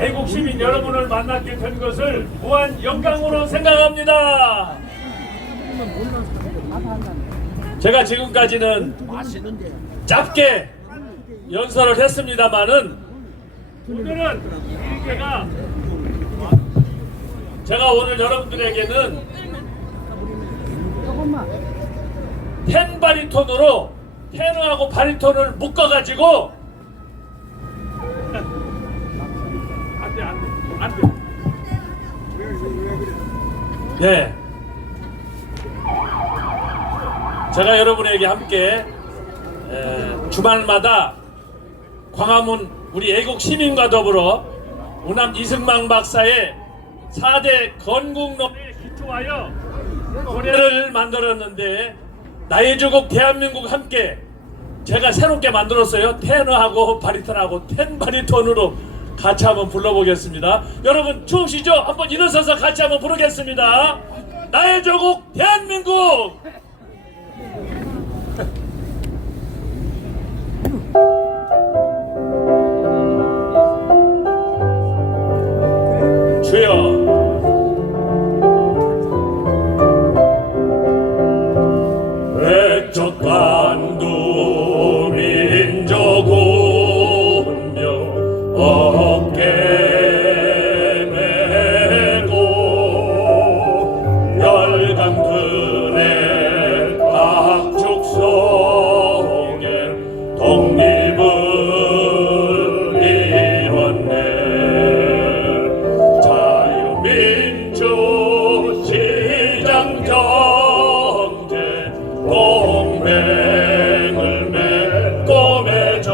애국 시민 여러분을 만나게 된 것을 무한 영광으로 생각합니다. 제가 지금까지는 짧게 연설을 했습니다만은 오늘은 제가 오늘 여러분들에게는 텐 바리톤으로 테너하고 바리톤을 묶어가지고 안돼 네, 제가 여러분에게 함께 주말마다 광화문 우리 애국 시민과 더불어 우남 이승만 박사의 4대 건국론에 기초하여 노래를 만들었는데 나의 조국 대한민국 함께 제가 새롭게 만들었어요. 테너하고 바리톤하고 텐 바리톤으로 같이 한번 불러보겠습니다. 여러분 추우시죠? 한번 일어서서 같이 한번 부르겠습니다. 나의 조국 대한민국. 주여 백척간두 민족 운명 어깨 메고 열강들의 각축 속에 독립을 이뤘네. 자유민주 시장 경제 동맹을 맺고 맺어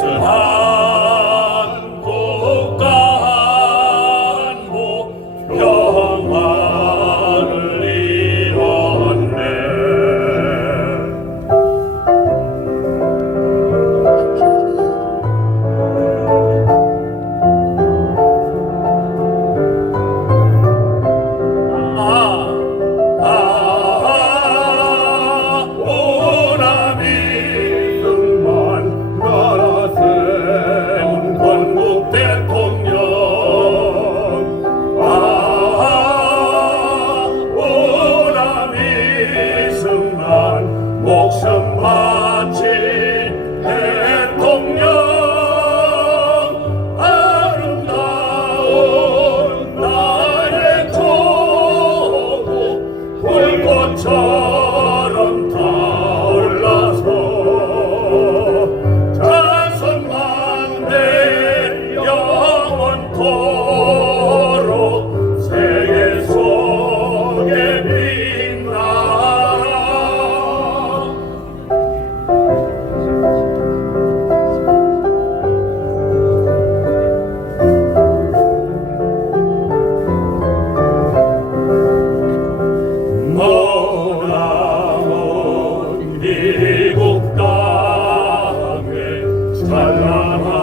튼튼한 국가 안보 평화를 이뤘네. 목숨 바친 대통령 아름다운 나의 조국 불꽃처럼 타올라서 자선만대 영원토록 세계 속에 빛나라. 머나먼 미국 땅에 찬란한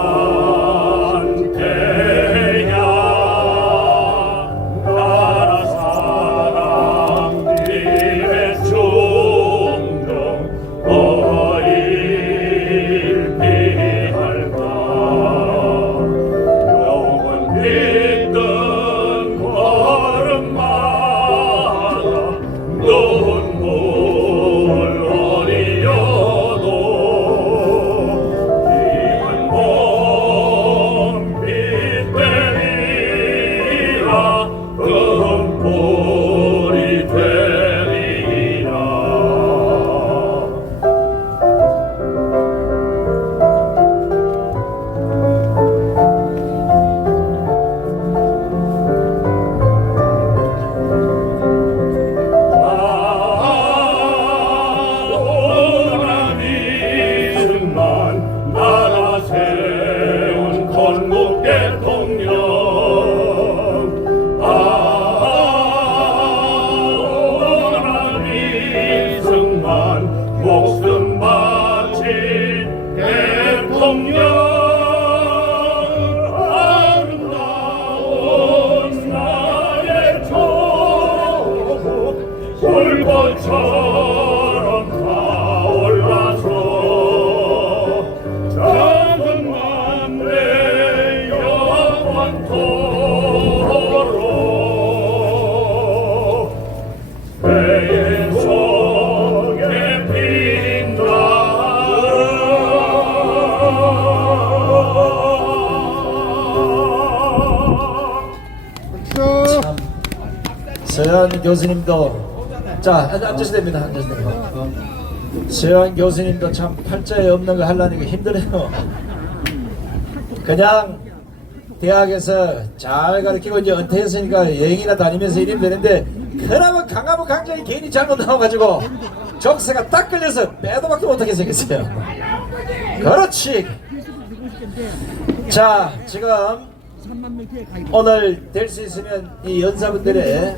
태양 나라 사랑 님의 충동 어딜 피할까. 영원 빛든 걸음마다 눈물 흘려도 이 한 번 서현 교수님도 자 앉으셔도 됩니다. 앉으셔도 됩니다. 서현 교수님도 참 팔자에 없는 거 하려니까 힘드네요. 그냥 대학에서 잘 가르치고 이제 은퇴했으니까 여행이나 다니면서 이러면 되는데 그나마 강화문 강좌에 괜히 잘못 나와가지고 족쇄가 딱 걸려서 빼도 박도 못하게 생겼어요. 그렇지. 자 지금 오늘 될 수 있으면 이 연사분들의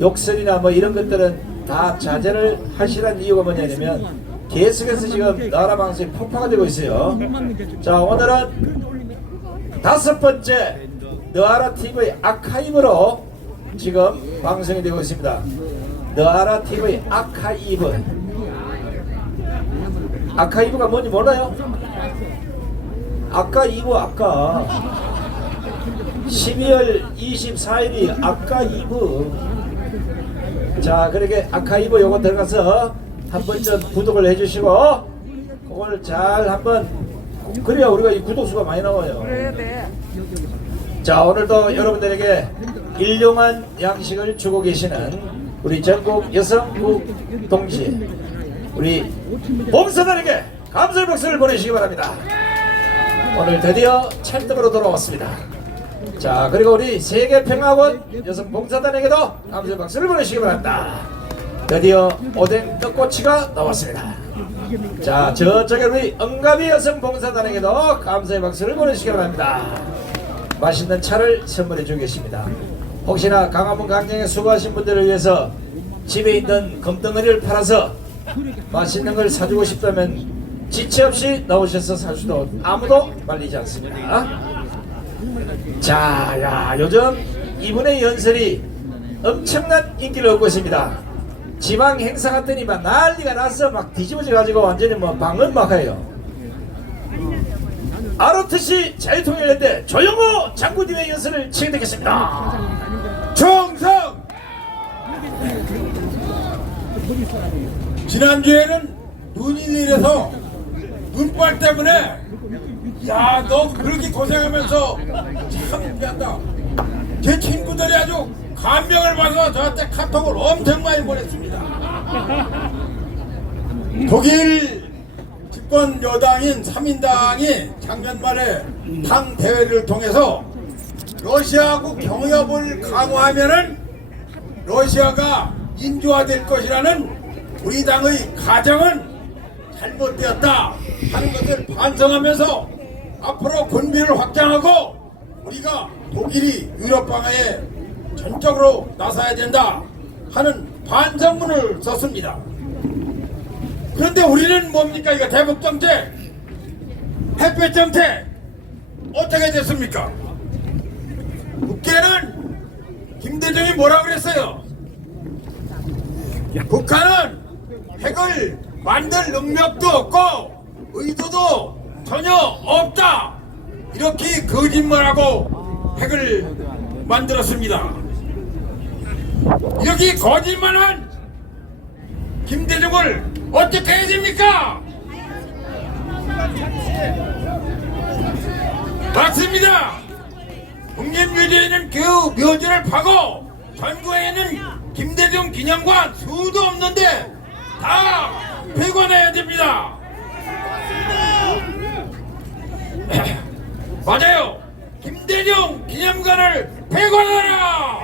욕설이나 뭐 이런 것들은 다 자제를 하시라는 이유가 뭐냐면 계속해서 지금 나라 방송이 폭파가 되고 있어요. 자 오늘은 5번째 너아라TV 아카이브로 지금 방송이 되고 있습니다. 너아라TV 아카이브가 뭔지 몰라요? 아까 12월 24일이 아카이브. 자 그렇게 아카이브 요거 들어가서 한 번쯤 구독을 해주시고 그걸 잘 한번 그래야 우리가 이 구독수가 많이 나와요. 자 오늘도 여러분들에게 일용한 양식을 주고 계시는 우리 전국 여성국 동지 우리 봉사단에게 감사의 박수를 보내시기 바랍니다. 오늘 드디어 찰떡으로 돌아왔습니다. 자 그리고 우리 세계평화원 여성봉사단에게도 감사의 박수를 보내시기 바랍니다. 드디어 오뎅 떡꼬치가 나왔습니다. 자 저쪽에 우리 응가비 여성봉사단에게도 감사의 박수를 보내시기 바랍니다. 맛있는 차를 선물해 주겠습니다. 혹시나 강화문 강정에 수고하신 분들을 위해서 집에 있는 금덩어리를 팔아서 맛있는 걸 사주고 싶다면 지체 없이 나오셔서 사주도 아무도 말리지 않습니다. 자, 야, 요즘 이분의 연설이 엄청난 인기를 얻고 있습니다. 지방 행사 갔더니 막 난리가 나서 막 뒤집어져 가지고 완전히 뭐 방언 막 해요. ROTC 자유통일연대 조영호 장군님의 연설을 진행하겠습니다. 충성! 지난주에는 눈이 내려서 눈발 때문에 야 너 그렇게 고생하면서 참 미안다. 제 친구들이 아주 감명을 받아서 저한테 카톡을 엄청 많이 보냈습니다. 독일 집권 여당인 3인당이 작년 말에 당 대회를 통해서 러시아하고 경협을 강화하면은 러시아가 민주화될 것이라는 우리 당의 가정은 잘못되었다 하는 것을 반성하면서 앞으로 군비를 확장하고 우리가 독일이 유럽 방해에 전적으로 나서야 된다 하는 반성문을 썼습니다. 그런데 우리는 뭡니까? 이거 대북 정책, 햇볕 정책 어떻게 됐습니까? 국회는 김대중이 뭐라 그랬어요? 북한은 핵을 만들 능력도 없고 의도도 전혀 없다 이렇게 거짓말하고 핵을 만들었습니다. 이렇게 거짓말한 김대중을 어떻게 해야 됩니까? 맞습니다. 국립묘지에는 그 묘지를 파고 전국에는 김대중 기념관 수도 없는데 다 폐관해야 됩니다. 맞아요. 김대중 기념관을 폐관하라!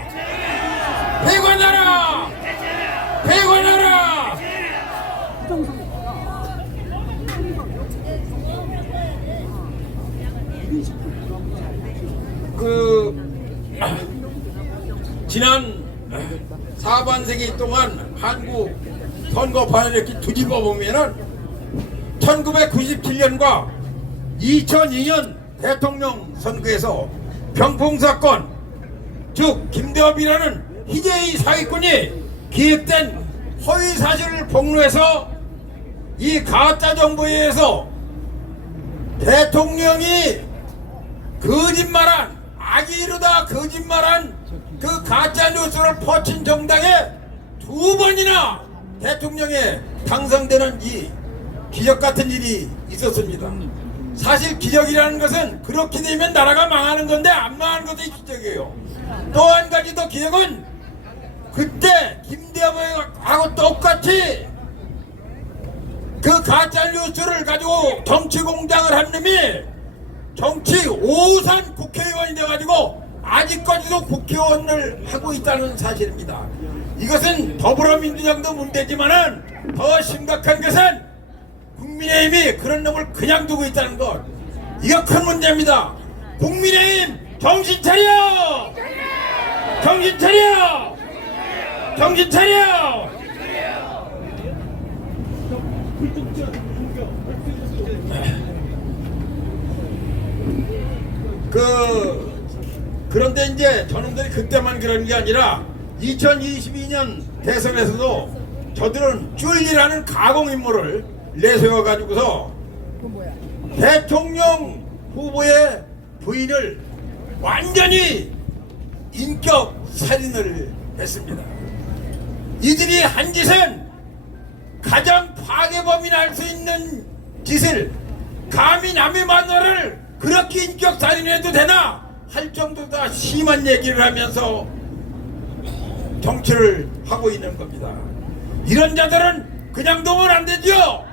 폐관하라! 폐관하라! 지난 사반세기 동안 한국 선거판을 이렇게 뒤집어 보면은 1997년과 2002년 대통령 선거에서 병풍사건, 즉 김대엽이라는 희재의 사기꾼이 기획된 허위사실을 폭로해서 이 가짜 정보에 의해서 대통령이 거짓말한, 악의로다 거짓말한 그 가짜 뉴스를 퍼친 정당에 2번이나 대통령에 당선되는 이 기적 같은 일이 있었습니다. 사실 기적이라는 것은 그렇게 되면 나라가 망하는 건데 안 망하는 것이 기적이에요. 또 한 가지 더 기적은 그때 김대범하고 똑같이 그 가짜 뉴스를 가지고 정치 공작을 한 놈이 정치 5선 국회의원이 돼가지고 아직까지도 국회의원을 하고 있다는 사실입니다. 이것은 더불어민주당도 문제지만은 더 심각한 것은 국민의힘이 그런 놈을 그냥 두고 있다는 것. 이거 큰 문제입니다. 국민의힘 정신 차려! 정신 차려! 정신 차려! 그런데 이제 저놈들이 그때만 그런 게 아니라 2022년 대선에서도 저들은 쭈일이라는 가공인물을 내세워가지고서 대통령 후보의 부인을 완전히 인격 살인을 했습니다. 이들이 한 짓은 가장 파괴범이 날 수 있는 짓을 감히 남의 마누라를 그렇게 인격 살인해도 되나 할 정도다 심한 얘기를 하면서 정치를 하고 있는 겁니다. 이런 자들은 그냥 두면 안 되죠.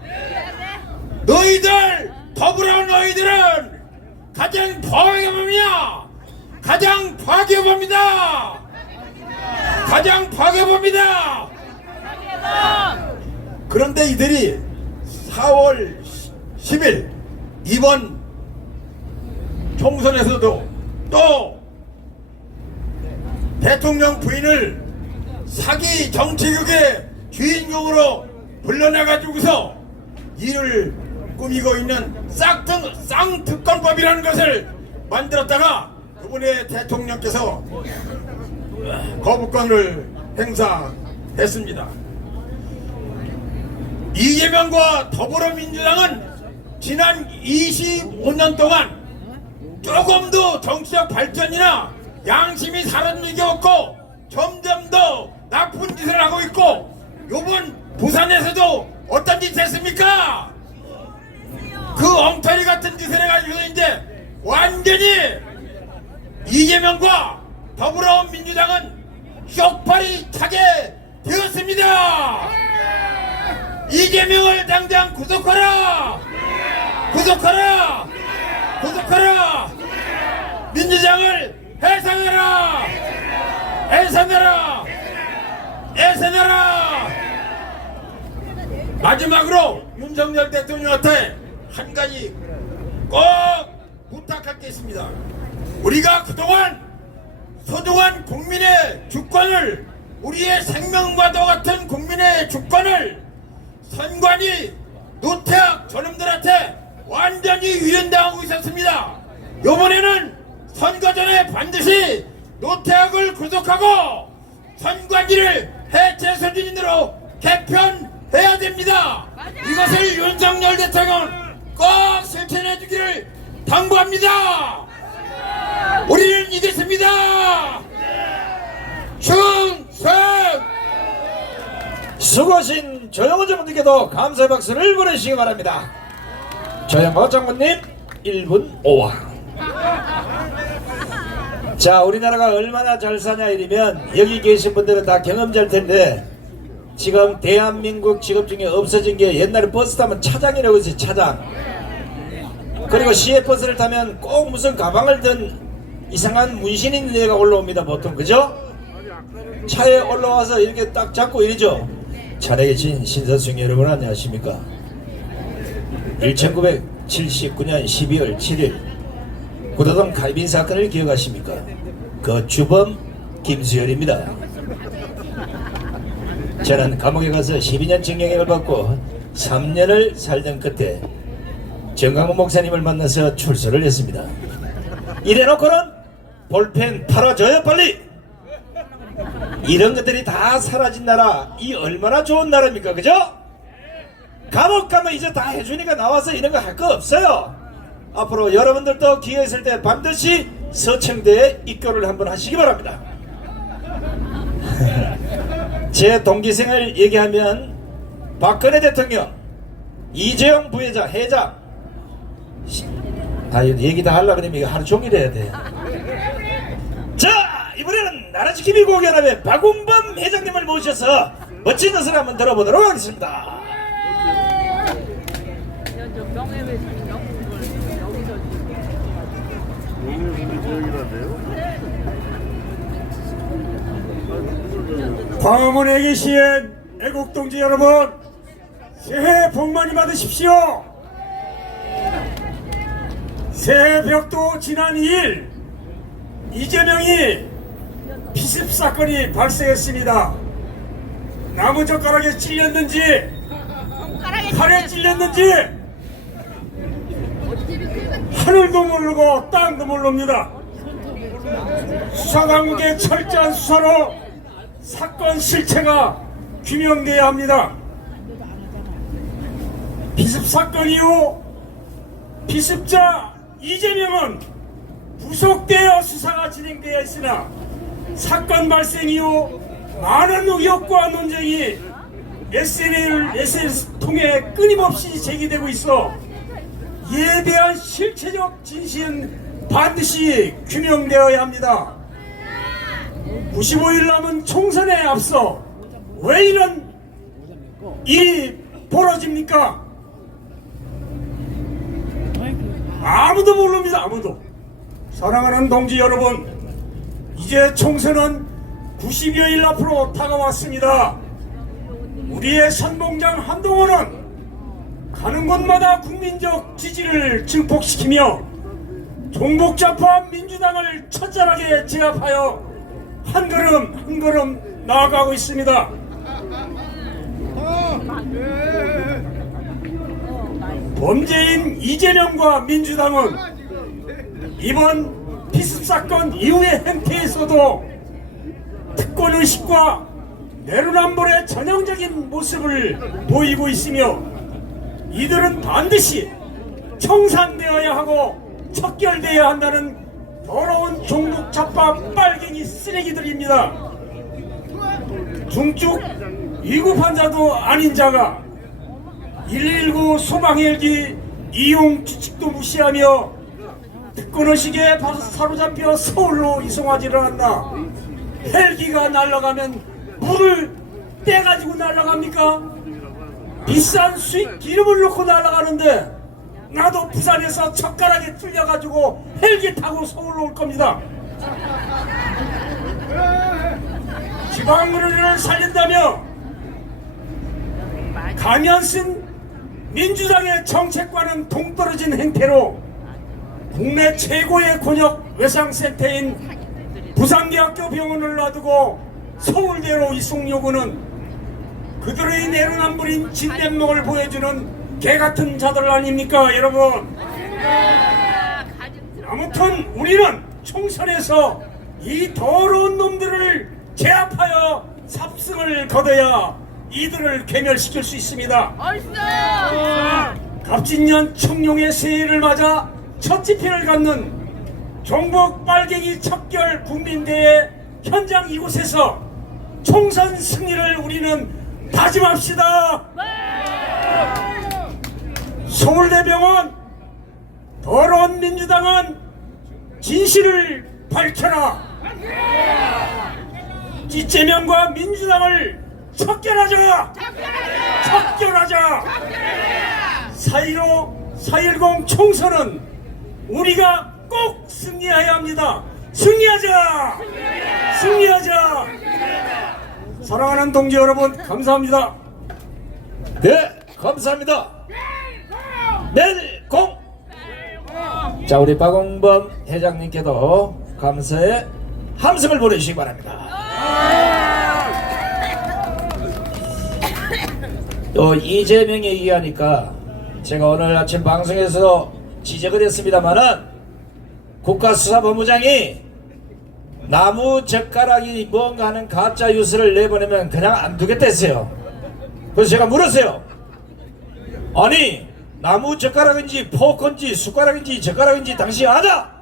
너희들 더불어 너희들은 가장 파괴범이야. 가장 파괴범이다. 가장 파괴범이다. 그런데 이들이 4월 10일 이번 총선에서도 또 대통령 부인을 사기 정치극의 주인공으로 불러내가지고서 이를 꾸미고 있는 쌍특검법이라는 것을 만들었다가 이번에 대통령께서 거부권을 행사했습니다. 이재명과 더불어민주당은 지난 25년 동안 조금도 정치적 발전이나 양심이 사라진 적이 없고 점점 더 나쁜 짓을 하고 있고 요번 부산에서도 어떤 짓 했습니까? 그 엉터리 같은 짓을 해가지고 이제 완전히 이재명과 더불어민주당은 쇼파리 차게 되었습니다. 이재명을 당장 구속하라! 구속하라! 구속하라! 민주당을 해산하라! 해산하라! 해산하라! 마지막으로 윤석열 대통령한테 한 가지 꼭 부탁할 게 있습니다. 우리가 그동안 소중한 국민의 주권을, 우리의 생명과도 같은 국민의 주권을 선관위, 노태악 저놈들한테 완전히 위헌당하고 있었습니다. 이번에는 선거 전에 반드시 노태악을 구속하고 선관위를 해체 수준으로 개편해야 됩니다. 이것을 윤석열 대통령은 꼭 실천해 주기를 당부합니다. 우리는 이겼습니다. 충성! 수고하신 조영호 장군님께도 감사의 박수를 보내시기 바랍니다. 조영호 장군님 1분 5화. 자, 우리나라가 얼마나 잘 사냐 이러면 여기 계신 분들은 다 경험자일 텐데 지금 대한민국 직업 중에 없어진 게 옛날에 버스 타면 차장이라고 했어요. 차장. 그리고 시외버스를 타면 꼭 무슨 가방을 든 이상한 문신 있는 애가 올라옵니다. 보통 그죠? 차에 올라와서 이렇게 딱 잡고 이러죠. 차례에 계신 신사숙 여러분 안녕하십니까? 1979년 12월 7일 구도동 칼빈 사건을 기억하십니까? 그 주범 김수열입니다. 저는 감옥에 가서 12년 징역을 받고 3년을 살던 그때 정강훈 목사님을 만나서 출소를 했습니다. 이래놓고는 볼펜 팔아줘요 빨리! 이런 것들이 다 사라진 나라, 이 얼마나 좋은 나라입니까? 그죠? 감옥 가면 이제 다 해주니까 나와서 이런 거 할 거 없어요. 앞으로 여러분들도 기회 있을 때 반드시 서청대에 입교를 한번 하시기 바랍니다. 제 동기생을 얘기하면 박근혜 대통령, 이재용 부회장, 회장 다 얘기 다 하려고 그러면 이거 하루 종일 해야 돼. 자, 이번에는 나라지킴이 공연합의 박웅범 회장님을 모셔서 멋진 것을 한번 들어보도록 하겠습니다. 광화문에 계신 애국동지 여러분, 새해 복 많이 받으십시오. 새해 벽도 지난 2일 이재명이 피습 사건이 발생했습니다. 나무젓가락에 찔렸는지 팔에 찔렸는지 하늘도 모르고 땅도 모릅니다. 수사당국의 철저한 수사로 사건 실체가 규명돼야 합니다. 피습 사건 이후 피습자 이재명은 구속되어 수사가 진행되어 있으나 사건 발생 이후 많은 의혹과 논쟁이 SNS 통해 끊임없이 제기되고 있어 이에 대한 실체적 진실은 반드시 규명되어야 합니다. 95일 남은 총선에 앞서 왜 이런 일이 벌어집니까? 아무도 모릅니다. 아무도. 사랑하는 동지 여러분, 이제 총선은 90여일 앞으로 다가왔습니다. 우리의 선봉장 한동훈은 가는 곳마다 국민적 지지를 증폭시키며 종북좌파 민주당을 처절하게 제압하여 한 걸음 한 걸음 나아가고 있습니다. 범죄인 이재명과 민주당은 이번 피습사건 이후의 행태에서도 특권의식과 내로남불의 전형적인 모습을 보이고 있으며 이들은 반드시 청산되어야 하고 척결되어야 한다는 더러운 종북좌파 빨갱이 쓰레기들입니다. 중증 위급 환자도 아닌 자가 119 소방헬기 이용 규칙도 무시하며 특권의식에 사로잡혀 서울로 이송하지를 않나. 헬기가 날아가면 물을 떼가지고 날아갑니까? 비싼 수입 기름을 넣고 날아가는데 나도 부산에서 젓가락에 뚫려가지고 헬기 타고 서울로 올 겁니다. 지방의료를 살린다며 가면 쓴 민주당의 정책과는 동떨어진 행태로 국내 최고의 권역 외상센터인 부산대학교 병원을 놔두고 서울대로 이송 요구는 그들의 내로남불인 진면목을 보여주는 개같은 자들 아닙니까 여러분? 아무튼 우리는 총선에서 이 더러운 놈들을 제압하여 삽승을 거둬야 이들을 괴멸시킬 수 있습니다. 갑진년 청룡의 새해를 맞아 첫 집회를 갖는 종북 빨갱이 척결 국민대회 현장 이곳에서 총선 승리를 우리는 다짐합시다. 서울대병원 더러운 민주당은 진실을 밝혀라. 이재명과 민주당을 척결하자. 척결하자. 4.10 총선은 우리가 꼭 승리해야 합니다. 승리하자. 승리하자. 사랑하는 동지 여러분 감사합니다. 네, 감사합니다. 멜공. 자, 우리 박웅범 회장님께도 감사의 함성을 보내주시기 바랍니다. 또 이재명 얘기하니까 제가 오늘 아침 방송에서 지적을 했습니다만은 국가수사본부장이 나무젓가락이 뭔가 하는 가짜 뉴스를 내보내면 그냥 안 두겠다 했어요. 그래서 제가 물었어요. 아니 나무젓가락인지 포크인지 숟가락인지 젓가락인지 당신이 아냐?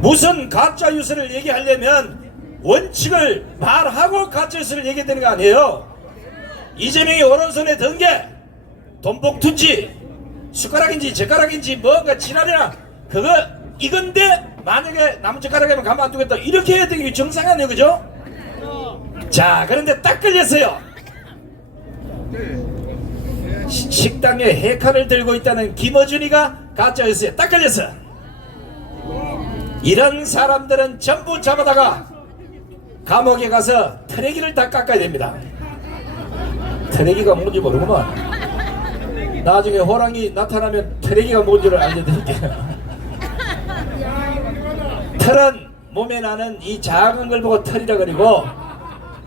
무슨 가짜 뉴스를 얘기하려면 원칙을 말하고 가짜 뉴스를 얘기해야 되는 거 아니에요? 이재명이 오른손에 든 게 돈봉투인지 숟가락인지 젓가락인지 뭔가 지랄이나 그거 이건데 만약에 나무젓가락에만 가만 안 두겠다 이렇게 해야 되는 게 정상 아니에요, 그죠? 자, 그런데 딱 걸렸어요. 식당에 해칼을 들고 있다는 김어준이가 가짜였어요. 딱 걸렸어. 이런 사람들은 전부 잡아다가 감옥에 가서 트레기를 다 깎아야 됩니다. 트레기가 뭔지 모르구만. 나중에 호랑이 나타나면 트레기가 뭔지를 알려드릴게요. 털은 몸에 나는 이 작은 걸 보고 털이라 그리고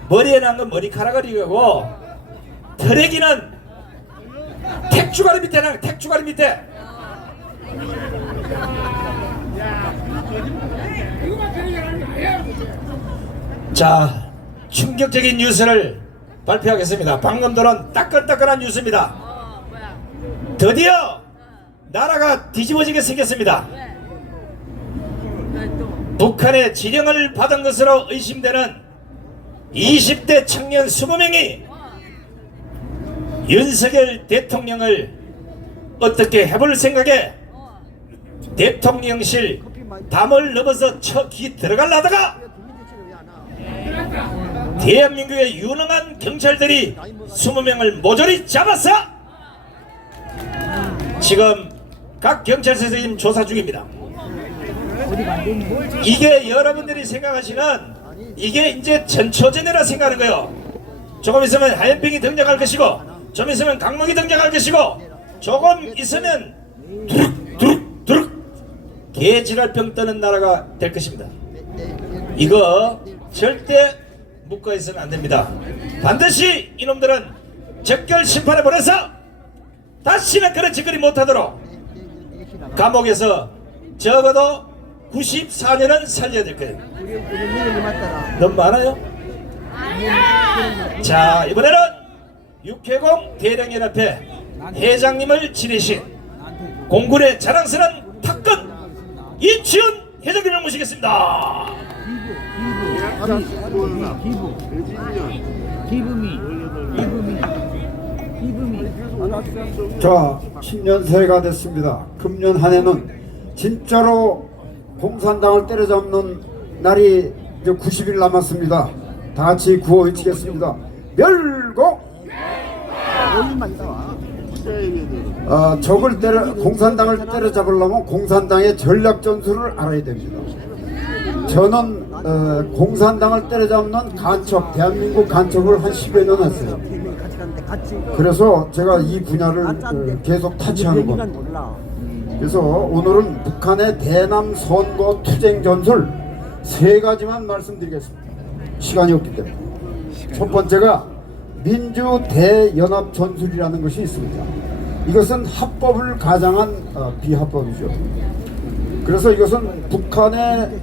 머리에 난 건 머리카락이고 트레기는 택주가리 밑에 나는 택주가리 밑에. 자, 충격적인 뉴스를 발표하겠습니다. 방금 들은 따끈따끈한 뉴스입니다. 드디어 나라가 뒤집어지게 생겼습니다. 북한의 지령을 받은 것으로 의심되는 20대 청년 20명이 윤석열 대통령을 어떻게 해볼 생각에 대통령실 담을 넘어서 척이 들어가려다가 대한민국의 유능한 경찰들이 20명을 모조리 잡아서 지금 각 경찰서에서 지금 조사 중입니다. 이게 여러분들이 생각하시는 이게 이제 전초전이라 생각하는 거예요. 조금 있으면 하얀병이 등장할 것이고 좀 있으면 강목이 등장할 것이고 조금 있으면 두룩 개지랄병 떠는 나라가 될 것입니다. 이거 절대 묵고 있으면 안 됩니다. 반드시 이놈들은 적결 심판에 보내서 다시는 그런 짓거리 못하도록 감옥에서 적어도 94년은 살려야 될 거예요. 너무 많아요? 자, 이번에는 육해공 대령연합회 회장님을 지내신 공군의 자랑스러운 탑건 이치훈 회장님을 모시겠습니다. 자, 10년새가 됐습니다. 금년 한 해는 진짜로 공산당을 때려잡는 날이 이제 90일 남았습니다. 다 같이 구호 외치겠습니다. 멸공! 공산당을 때려잡으려면 공산당의 전략 전술을 알아야 됩니다. 저는 공산당을 때려잡는 간첩, 대한민국 간첩을 한 10여 년 했어요. 그래서 제가 이 분야를 계속 타치하는 겁니다. 그래서 오늘은 북한의 대남 선거 투쟁 전술 3가지만 말씀드리겠습니다. 시간이 없기 때문에. 첫 번째가 민주 대연합 전술이라는 것이 있습니다. 이것은 합법을 가장한 비합법이죠. 그래서 이것은 북한의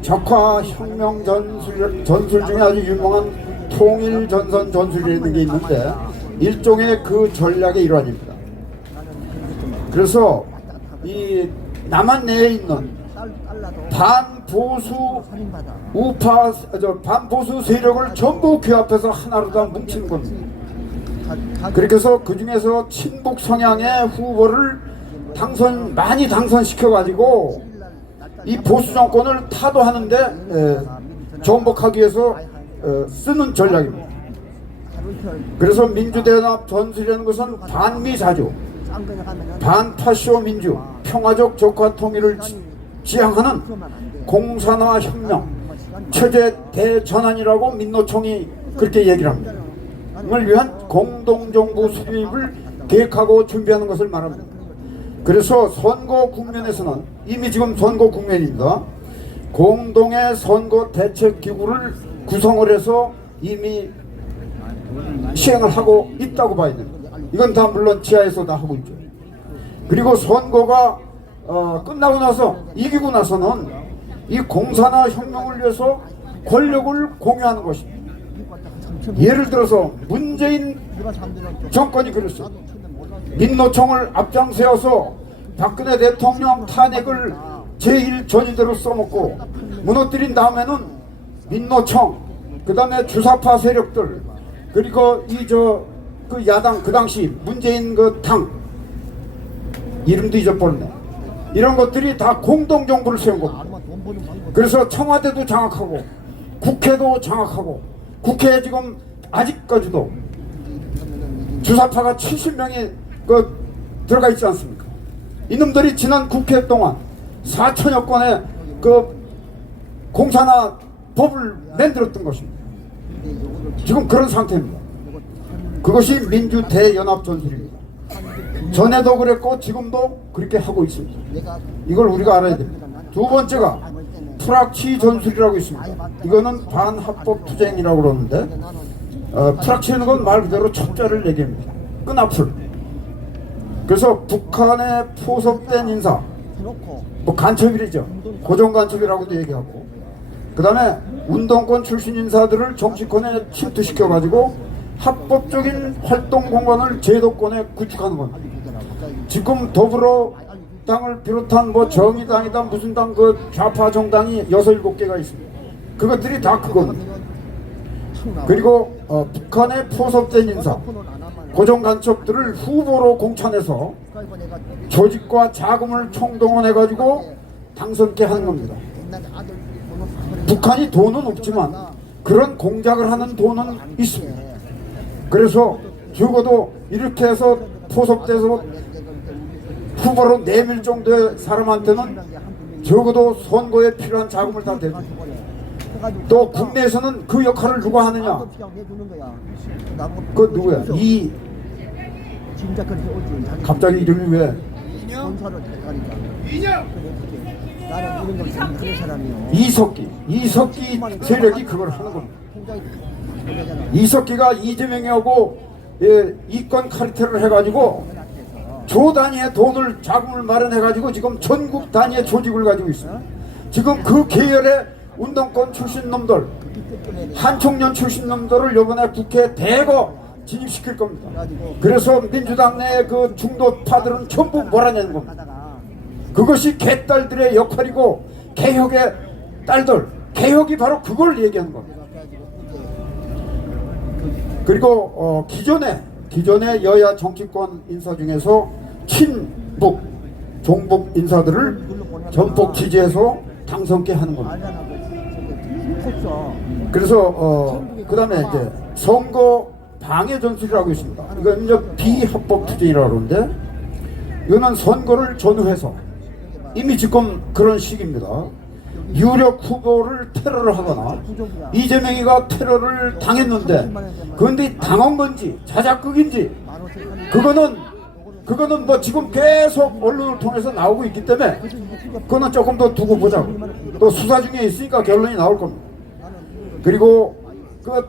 적화 혁명 전술 중에 아주 유명한 통일 전선 전술이라는 게 있는데 일종의 그 전략의 일환입니다. 그래서 이 남한 내에 있는 반보수 세력을 전부 규합해서 하나로 다 뭉치는 겁니다. 그렇게 해서 그 중에서 친북 성향의 후보를 많이 당선시켜 가지고 이 보수 정권을 타도하는데 정복하기 위해서 쓰는 전략입니다. 그래서 민주대연합 전술이라는 것은 반미사조, 반파시오 민주, 평화적 적화 통일을 지향하는 공산화 혁명, 체제 대전환이라고 민노총이 그렇게 얘기를 합니다. 이걸 위한 공동정부 수립을 계획하고 준비하는 것을 말합니다. 그래서 선거 국면에서는 이미 지금 선거 국면입니다. 공동의 선거 대책기구를 구성을 해서 이미 시행을 하고 있다고 봐야 됩니다. 이건 다 물론 지하에서 다 하고 있죠. 그리고 선거가 끝나고 나서 이기고 나서는 이 공산화 혁명을 위해서 권력을 공유하는 것입니다. 예를 들어서 문재인 정권이 그랬어요. 민노총을 앞장세워서 박근혜 대통령 탄핵을 제1전위대로 써먹고 무너뜨린 다음에는 민노총, 그 다음에 주사파 세력들, 그리고 그 야당, 그 당시 문재인 그 당 이름도 잊어버렸네. 이런 것들이 다 공동정부를 세운 겁니다. 그래서 청와대도 장악하고 국회도 장악하고 국회에 지금 아직까지도 주사파가 70명이 들어가 있지 않습니까? 이놈들이 지난 국회 동안 4천여 건의 공사나 법을 만들었던 것입니다. 지금 그런 상태입니다. 그것이 민주대연합전술입니다. 전에도 그랬고 지금도 그렇게 하고 있습니다. 이걸 우리가 알아야 됩니다. 두 번째가 프락치 전술이라고 있습니다. 이거는 반합법 투쟁이라고 그러는데 프락치는 건 말 그대로 첩자를 얘기합니다. 끈앞을. 그래서 북한에 포섭된 인사, 뭐 간첩이죠. 고정간첩이라고도 얘기하고, 그 다음에 운동권 출신 인사들을 정치권에 침투시켜가지고 합법적인 활동 공간을 제도권에 구축하는 겁니다. 지금 더불어당을 비롯한 뭐 정의당이다 무슨 당 좌파 정당이 6, 7개가 있습니다. 그것들이 다 그겁니다. 그리고 북한에 포섭된 인사, 고정간첩들을 후보로 공천해서 조직과 자금을 총동원해가지고 당선케 하는 겁니다. 북한이 돈은 없지만 그런 공작을 하는 돈은 있습니다. 그래서 적어도 이렇게 해서 포섭돼서 후보로 내밀 정도의 사람한테는 적어도 선거에 필요한 자금을 다 대줍니다. 또 국내에서는 그 역할을 누가 하느냐? 그 누구야? 갑자기 이름이 왜? 이석기 세력이 그걸 하는 겁니다. 이석기가 이재명하고 이권 카르텔을 해가지고 조 단위의 돈을 자금을 마련해가지고 지금 전국 단위의 조직을 가지고 있습니다. 지금 그 계열의 운동권 출신 놈들, 한총련 출신 놈들을 이번에 국회에 대거 진입시킬 겁니다. 그래서 민주당 내 그 중도파들은 전부 몰아내는 겁니다. 그것이 개딸들의 역할이고 개혁의 딸들, 개혁이 바로 그걸 얘기하는 겁니다. 그리고 기존의 여야 정치권 인사 중에서 친북, 종북 인사들을 전폭 지지해서 당선케 하는 겁니다. 그래서 그 다음에 이제 선거 방해 전술이라고 있습니다. 이건 이제 비합법 투쟁이라고 그러는데, 이거는 선거를 전후해서 이미 지금 그런 시기입니다. 유력 후보를 테러를 하거나 이재명이가 테러를 당했는데 그런데 당한 건지 자작극인지 그거는 뭐 지금 계속 언론을 통해서 나오고 있기 때문에 그거는 조금 더 두고 보자고. 또 수사 중에 있으니까 결론이 나올 겁니다. 그리고 그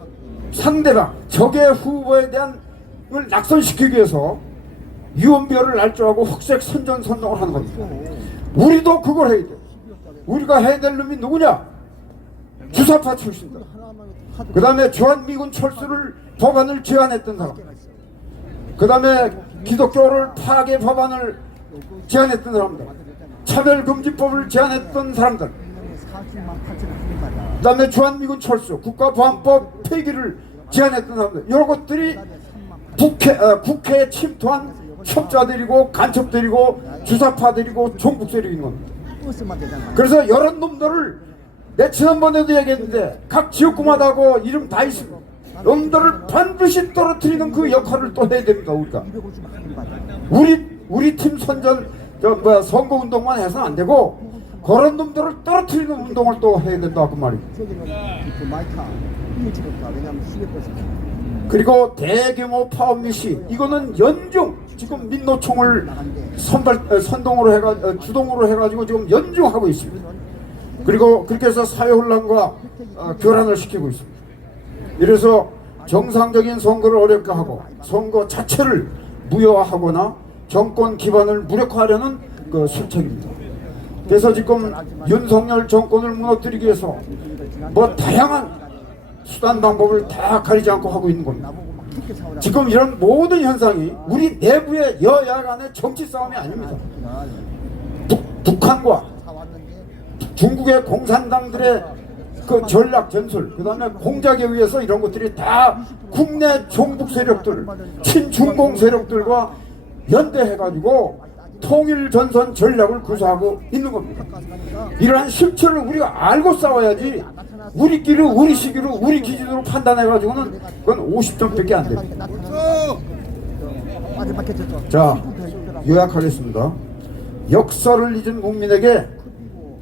상대방 적의 후보에 대한 걸 낙선시키기 위해서 유언비어를 날조하고 흑색 선전선동을 하는 겁니다. 우리도 그걸 해야 돼. 우리가 해야 될 놈이 누구냐? 주사파 출신들. 그 다음에 주한미군 철수를 법안을 제안했던 사람. 그 다음에 기독교를 파괴 법안을 제안했던 사람들. 차별금지법을 제안했던 사람들. 그 다음에 주한미군 철수, 국가보안법 폐기를 제안했던 사람들. 이런 것들이 국회에 침투한 첩자들이고 간첩들이고 주사파들이고 종북세력인 겁니다. 그래서 이런 놈들을 내 지난번에도 얘기했는데 각 지역구마다고 이름 다 있습니다. 놈들을 반드시 떨어뜨리는 그 역할을 또 해야 됩니다. 우리가 우리 팀 선거운동만 해서는 안 되고 그런 놈들을 떨어뜨리는 운동을 또 해야 된다 그 말입니다. 그리고 대규모 파업 미시, 이거는 연중 지금 민노총을 선동으로 주동으로 해가지고 지금 연중하고 있습니다. 그리고 그렇게 해서 사회혼란과 교란을 시키고 있습니다. 이래서 정상적인 선거를 어렵게 하고 선거 자체를 무효화하거나 정권 기반을 무력화하려는 그 술책입니다. 그래서 지금 윤석열 정권을 무너뜨리기 위해서 뭐 다양한 수단 방법을 다 가리지 않고 하고 있는 겁니다. 지금 이런 모든 현상이 우리 내부의 여야 간의 정치 싸움이 아닙니다. 북한과 중국의 공산당들의 그 전략 전술, 그 다음에 공작에 의해서 이런 것들이 다 국내 종북 세력들, 친중공 세력들과 연대해가지고 통일전선 전략을 구사하고 있는 겁니다. 이러한 실체를 우리가 알고 싸워야지 우리끼리 우리 시기로 우리 기준으로 판단해가지고는 그건 50점밖에 안 됩니다. 자, 요약하겠습니다. 역사를 잊은 국민에게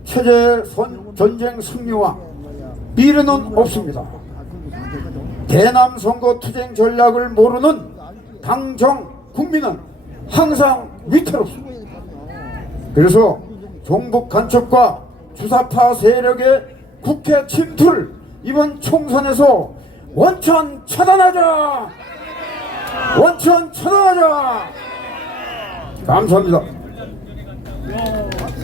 체제 전쟁 승리와 미래는 없습니다. 대남 선거 투쟁 전략을 모르는 당정 국민은 항상 위태롭습니다. 그래서 종북 간첩과 주사파 세력의 국회 침투를 이번 총선에서 원천 차단하자! 원천 차단하자! 감사합니다.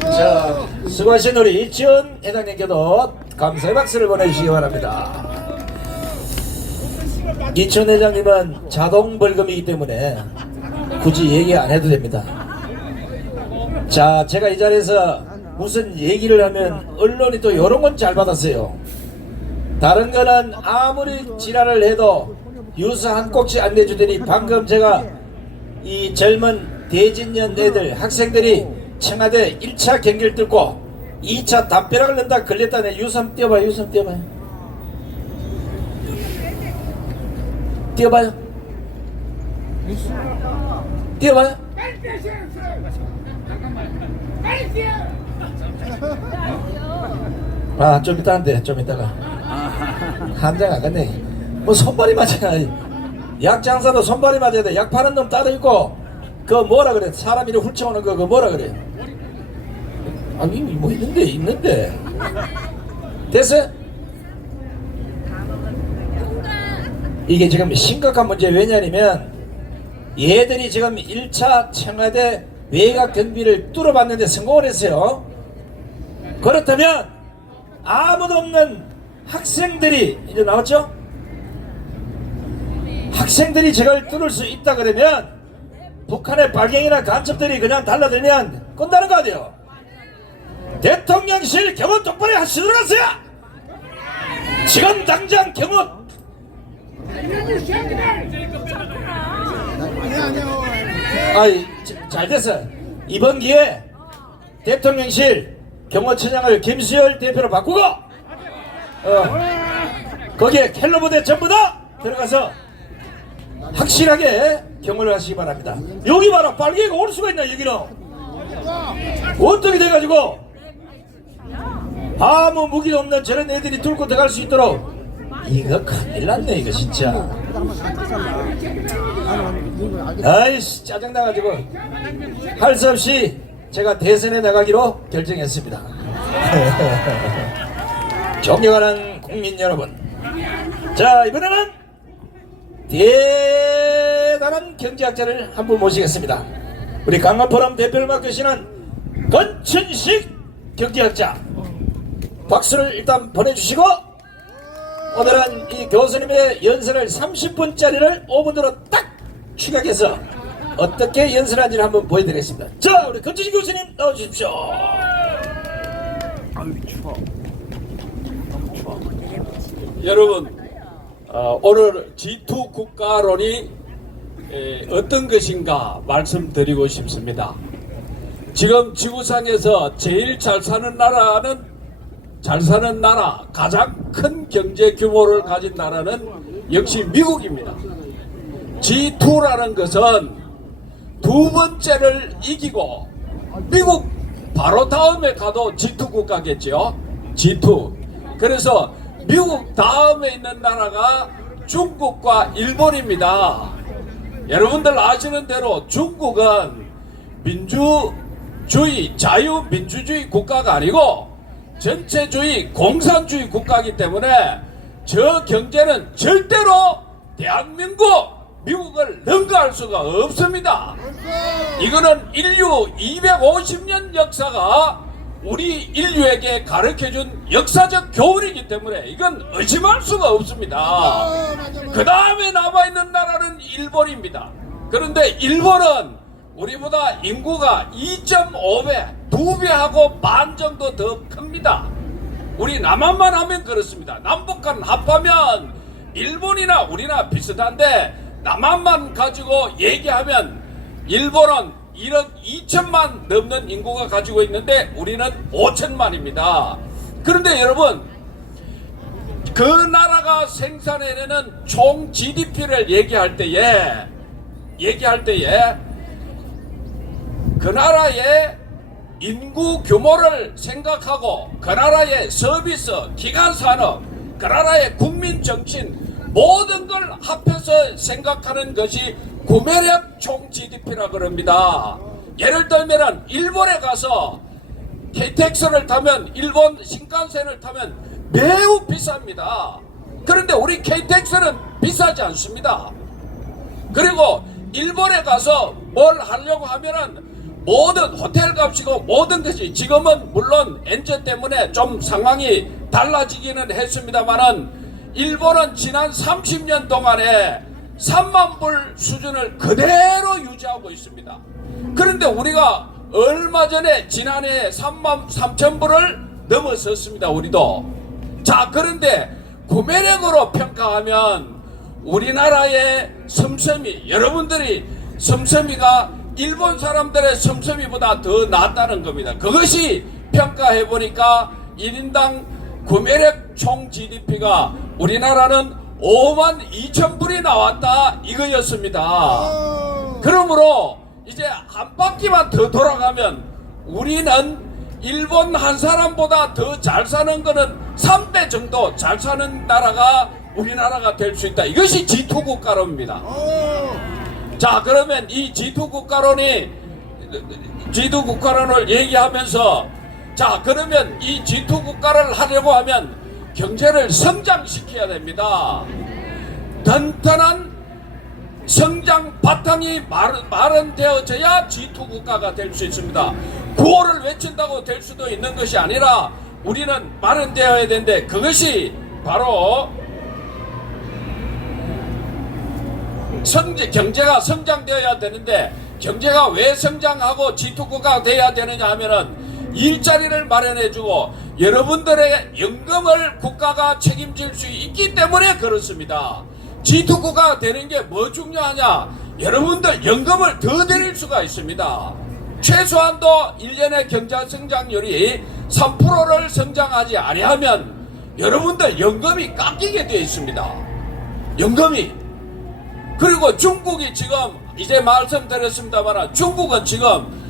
자, 수고하신 우리 지원 회장님께도 감사의 박수를 보내주시기 바랍니다. 이천 회장님은 자동 벌금이기 때문에 굳이 얘기 안 해도 됩니다. 자, 제가 이 자리에서 무슨 얘기를 하면 언론이 또 이런 건 잘 받았어요. 다른 거는 아무리 지랄을 해도 뉴스 한 꼭지 안 내주더니 방금 제가 이 젊은 대진년 애들 학생들이 청와대 1차 경기를 뚫고 2차 담벼락을 넣는다 걸렸다네. 뉴스 한번 띄워봐요. 뉴스 한번 띄워봐요. 띄워봐요. 띄워봐요. 아, 좀 이따 한대. 좀 이따가 한 장 아갔네. 뭐 손발이 맞아. 약 장사도 손발이 맞아야 돼. 약 파는 놈 따로 있고 그 뭐라 그래? 사람 이리 훌쳐오는 거 그거 뭐라 그래? 아니 뭐 있는데 됐어요? 이게 지금 심각한 문제. 왜냐면 얘들이 지금 1차 청와대 외곽 경비를 뚫어봤는데 성공을 했어요. 그렇다면 아무도 없는 학생들이 이제 나왔죠? 학생들이 저걸 뚫을 수 있다 그러면 북한의 발갱이나 간첩들이 그냥 달라들면 끝나는 거 아니에요? 대통령실 경호 똑바로 하시도록 하세요. 지금 당장 경호. 아이 잘 됐어. 이번 기회에 대통령실 경호처장을 김수열 대표로 바꾸고 거기에 켈러부대 전부 다 들어가서 확실하게 경호를 하시기 바랍니다. 여기 봐라, 빨갱이가 올 수가 있나 여기는? 어떻게 돼가지고 아무 무기도 없는 저런 애들이 뚫고 들어갈 수 있도록. 이거 큰일 났네 이거 진짜. 아이씨 짜증나가지고 할 수 없이 제가 대선에 나가기로 결정했습니다. 존경하는 국민 여러분, 자 이번에는 대단한 경제학자를 한 분 모시겠습니다. 우리 강원포럼 대표를 맡고 계시는 권춘식 경제학자 박수를 일단 보내주시고, 오늘은 이 교수님의 연설을 30분짜리를 5분으로 딱 축약해서 어떻게 연설하는지를 한번 보여드리겠습니다. 자, 우리 권춘식 교수님 나와주십시오. 여러분, 오늘 G2 국가론이 어떤 것인가 말씀드리고 싶습니다. 지금 지구상에서 제일 잘 사는 나라, 가장 큰 경제 규모를 가진 나라는 역시 미국입니다. G2라는 것은 두 번째를 이기고, 미국 바로 다음에 가도 G2 국가겠죠. G2. 그래서 미국 다음에 있는 나라가 중국과 일본입니다. 여러분들 아시는 대로 중국은 민주주의, 자유민주주의 국가가 아니고 전체주의, 공산주의 국가이기 때문에 저 경제는 절대로 대한민국, 미국을 능가할 수가 없습니다. 이거는 인류 250년 역사가 우리 인류에게 가르쳐준 역사적 교훈이기 때문에 이건 의심할 수가 없습니다. 그 다음에 남아있는 나라는 일본입니다. 그런데 일본은 우리보다 인구가 2.5배, 2배하고 반 정도 더 큽니다. 우리 남한만 하면 그렇습니다. 남북한 합하면 일본이나 우리나 비슷한데 남한만 가지고 얘기하면 일본은 1억 2천만 넘는 인구가 가지고 있는데 우리는 5천만입니다. 그런데 여러분, 그 나라가 생산해내는 총 GDP를 얘기할 때에 그 나라의 인구 규모를 생각하고 그 나라의 서비스, 기간 산업, 그 나라의 국민 정신 모든 걸 합해서 생각하는 것이 구매력 총 GDP라 그럽니다. 예를 들면 일본에 가서 KTX를 타면, 일본 신칸센을 타면 매우 비쌉니다. 그런데 우리 KTX는 비싸지 않습니다. 그리고 일본에 가서 뭘 하려고 하면은 모든 호텔 값이고 모든 것이, 지금은 물론 엔저 때문에 좀 상황이 달라지기는 했습니다만은 일본은 지난 30년 동안에 3만 불 수준을 그대로 유지하고 있습니다. 그런데 우리가 얼마 전에 지난해 3만 3천 불을 넘어섰습니다. 우리도. 자, 그런데 구매력으로 평가하면 우리나라의 섬섬이, 여러분들이 섬섬이가 일본 사람들의 섬섬이보다 더 낫다는 겁니다. 그것이 평가해 보니까 1인당 구매력 총 GDP가 우리나라는 5만 2천 불이 나왔다 이거였습니다. 그러므로 이제 한 바퀴만 더 돌아가면 우리는 일본 한 사람보다 더 잘 사는 거는 3배 정도 잘 사는 나라가 우리나라가 될 수 있다. 이것이 G2 국가론입니다. 자, 그러면 이 G2 국가론을 얘기하면서, 자, 그러면 이 G2 국가를 하려고 하면 경제를 성장시켜야 됩니다. 튼튼한 성장 바탕이 마련되어져야 G2 국가가 될 수 있습니다. 구호를 외친다고 될 수도 있는 것이 아니라 우리는 마련되어야 되는데, 그것이 바로 경제가 성장되어야 되는데, 경제가 왜 성장하고 G2 국가가 되어야 되느냐 하면은 일자리를 마련해주고 여러분들의 연금을 국가가 책임질 수 있기 때문에 그렇습니다. G2 국가가 되는 게 뭐 중요하냐? 여러분들 연금을 더 드릴 수가 있습니다. 최소한도 1년의 경제 성장률이 3%를 성장하지 아니하면 여러분들 연금이 깎이게 되어 있습니다. 연금이. 그리고 중국이 지금 이제 말씀드렸습니다만 중국은 지금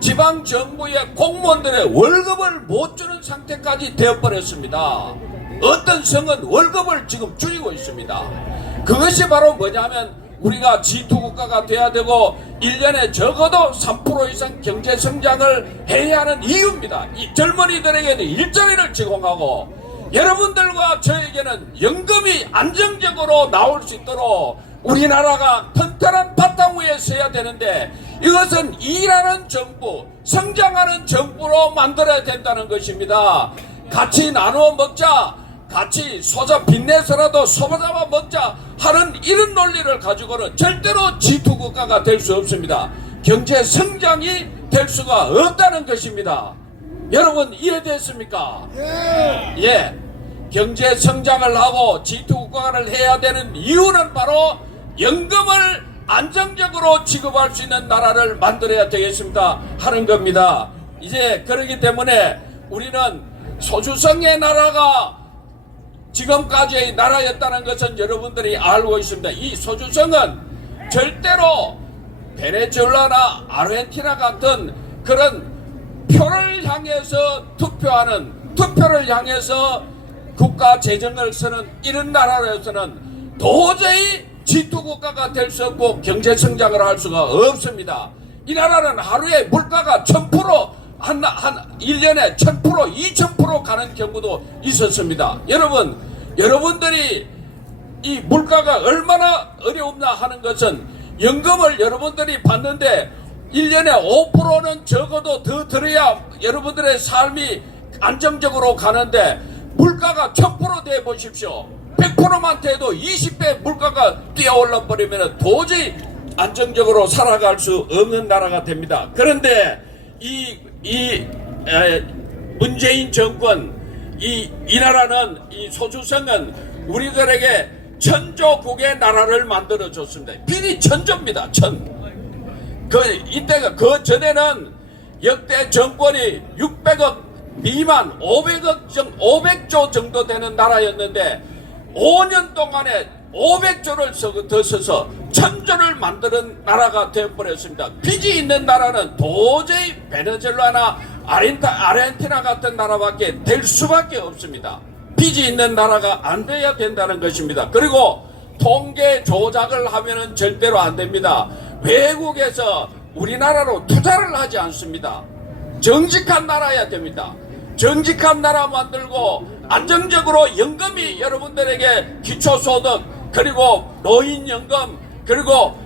지방정부의 공무원들의 월급을 못 주는 상태까지 되어버렸습니다. 어떤 성은 월급을 지금 줄이고 있습니다. 그것이 바로 뭐냐면 우리가 G2 국가가 돼야 되고 1년에 적어도 3% 이상 경제 성장을 해야 하는 이유입니다. 이 젊은이들에게는 일자리를 제공하고 여러분들과 저에게는 연금이 안정적으로 나올 수 있도록 우리나라가 튼튼한 바탕 위에 서야 되는데, 이것은 일하는 정부, 성장하는 정부로 만들어야 된다는 것입니다. 같이 나누어 먹자, 같이 빚내서라도 소바잡아 먹자 하는 이런 논리를 가지고는 절대로 G2 국가가 될 수 없습니다. 경제 성장이 될 수가 없다는 것입니다. 여러분 이해됐습니까? 예. 경제 성장을 하고 G2 국가를 해야 되는 이유는 바로 연금을 안정적으로 지급할 수 있는 나라를 만들어야 되겠습니다 하는 겁니다. 이제 그렇기 때문에 우리는 소주성의 나라가 지금까지의 나라였다는 것은 여러분들이 알고 있습니다. 이 소주성은 절대로 베네수엘라나 아르헨티나 같은 그런 표를 향해서 투표를 향해서 국가 재정을 쓰는 이런 나라로서는 도저히 G2 국가가 될 수 없고 경제 성장을 할 수가 없습니다. 이 나라는 하루에 물가가 1000%, 1년에 1000%, 2000% 가는 경우도 있었습니다. 여러분들이 이 물가가 얼마나 어려웠나 하는 것은 연금을 여러분들이 받는데 1년에 5%는 적어도 더 들어야 여러분들의 삶이 안정적으로 가는데 물가가 1000% 돼 보십시오. 100%만 돼도 20배 물가가 뛰어올라 버리면 도저히 안정적으로 살아갈 수 없는 나라가 됩니다. 그런데 이 문재인 정권, 이 나라는, 이 소주성은 우리들에게 천조국의 나라를 만들어 줬습니다. 비리 천조입니다. 이때가 그 전에는 역대 정권이 600억 미만 500조 정도 되는 나라였는데 5년 동안에 500조를 더 써서 1000조를 만드는 나라가 되어버렸습니다. 빚이 있는 나라는 도저히 베네수엘라나 아르헨티나 같은 나라밖에 될 수밖에 없습니다. 빚이 있는 나라가 안 돼야 된다는 것입니다. 그리고 통계 조작을 하면은 절대로 안 됩니다. 외국에서 우리나라로 투자를 하지 않습니다. 정직한 나라여야 됩니다. 정직한 나라 만들고 안정적으로 연금이 여러분들에게 기초소득 그리고 노인연금 그리고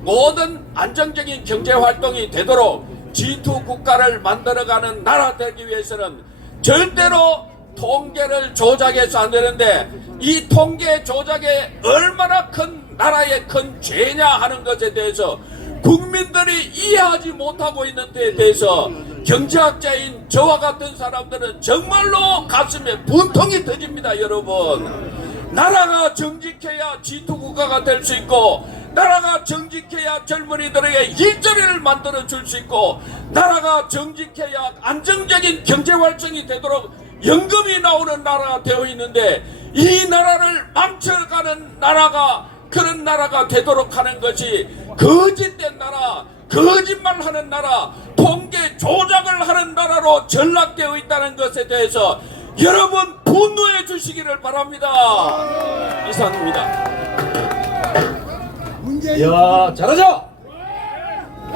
모든 안정적인 경제활동이 되도록 G2 국가를 만들어가는 나라 되기 위해서는 절대로 통계를 조작해서 안 되는데 이 통계 조작에 얼마나 큰 나라의 큰 죄냐 하는 것에 대해서 국민들이 이해하지 못하고 있는 데에 대해서 경제학자인 저와 같은 사람들은 정말로 가슴에 분통이 터집니다. 여러분, 나라가 정직해야 G2 국가가 될 수 있고 나라가 정직해야 젊은이들에게 일자리를 만들어 줄 수 있고 나라가 정직해야 안정적인 경제활동이 되도록 연금이 나오는 나라가 되어 있는데 이 나라를 망쳐가는 나라가 그런 나라가 되도록 하는 것이 거짓된 나라, 거짓말하는 나라, 통계 조작을 하는 나라로 전락되어 있다는 것에 대해서 여러분 분노해 주시기를 바랍니다. 이상입니다. 이야, 잘하죠?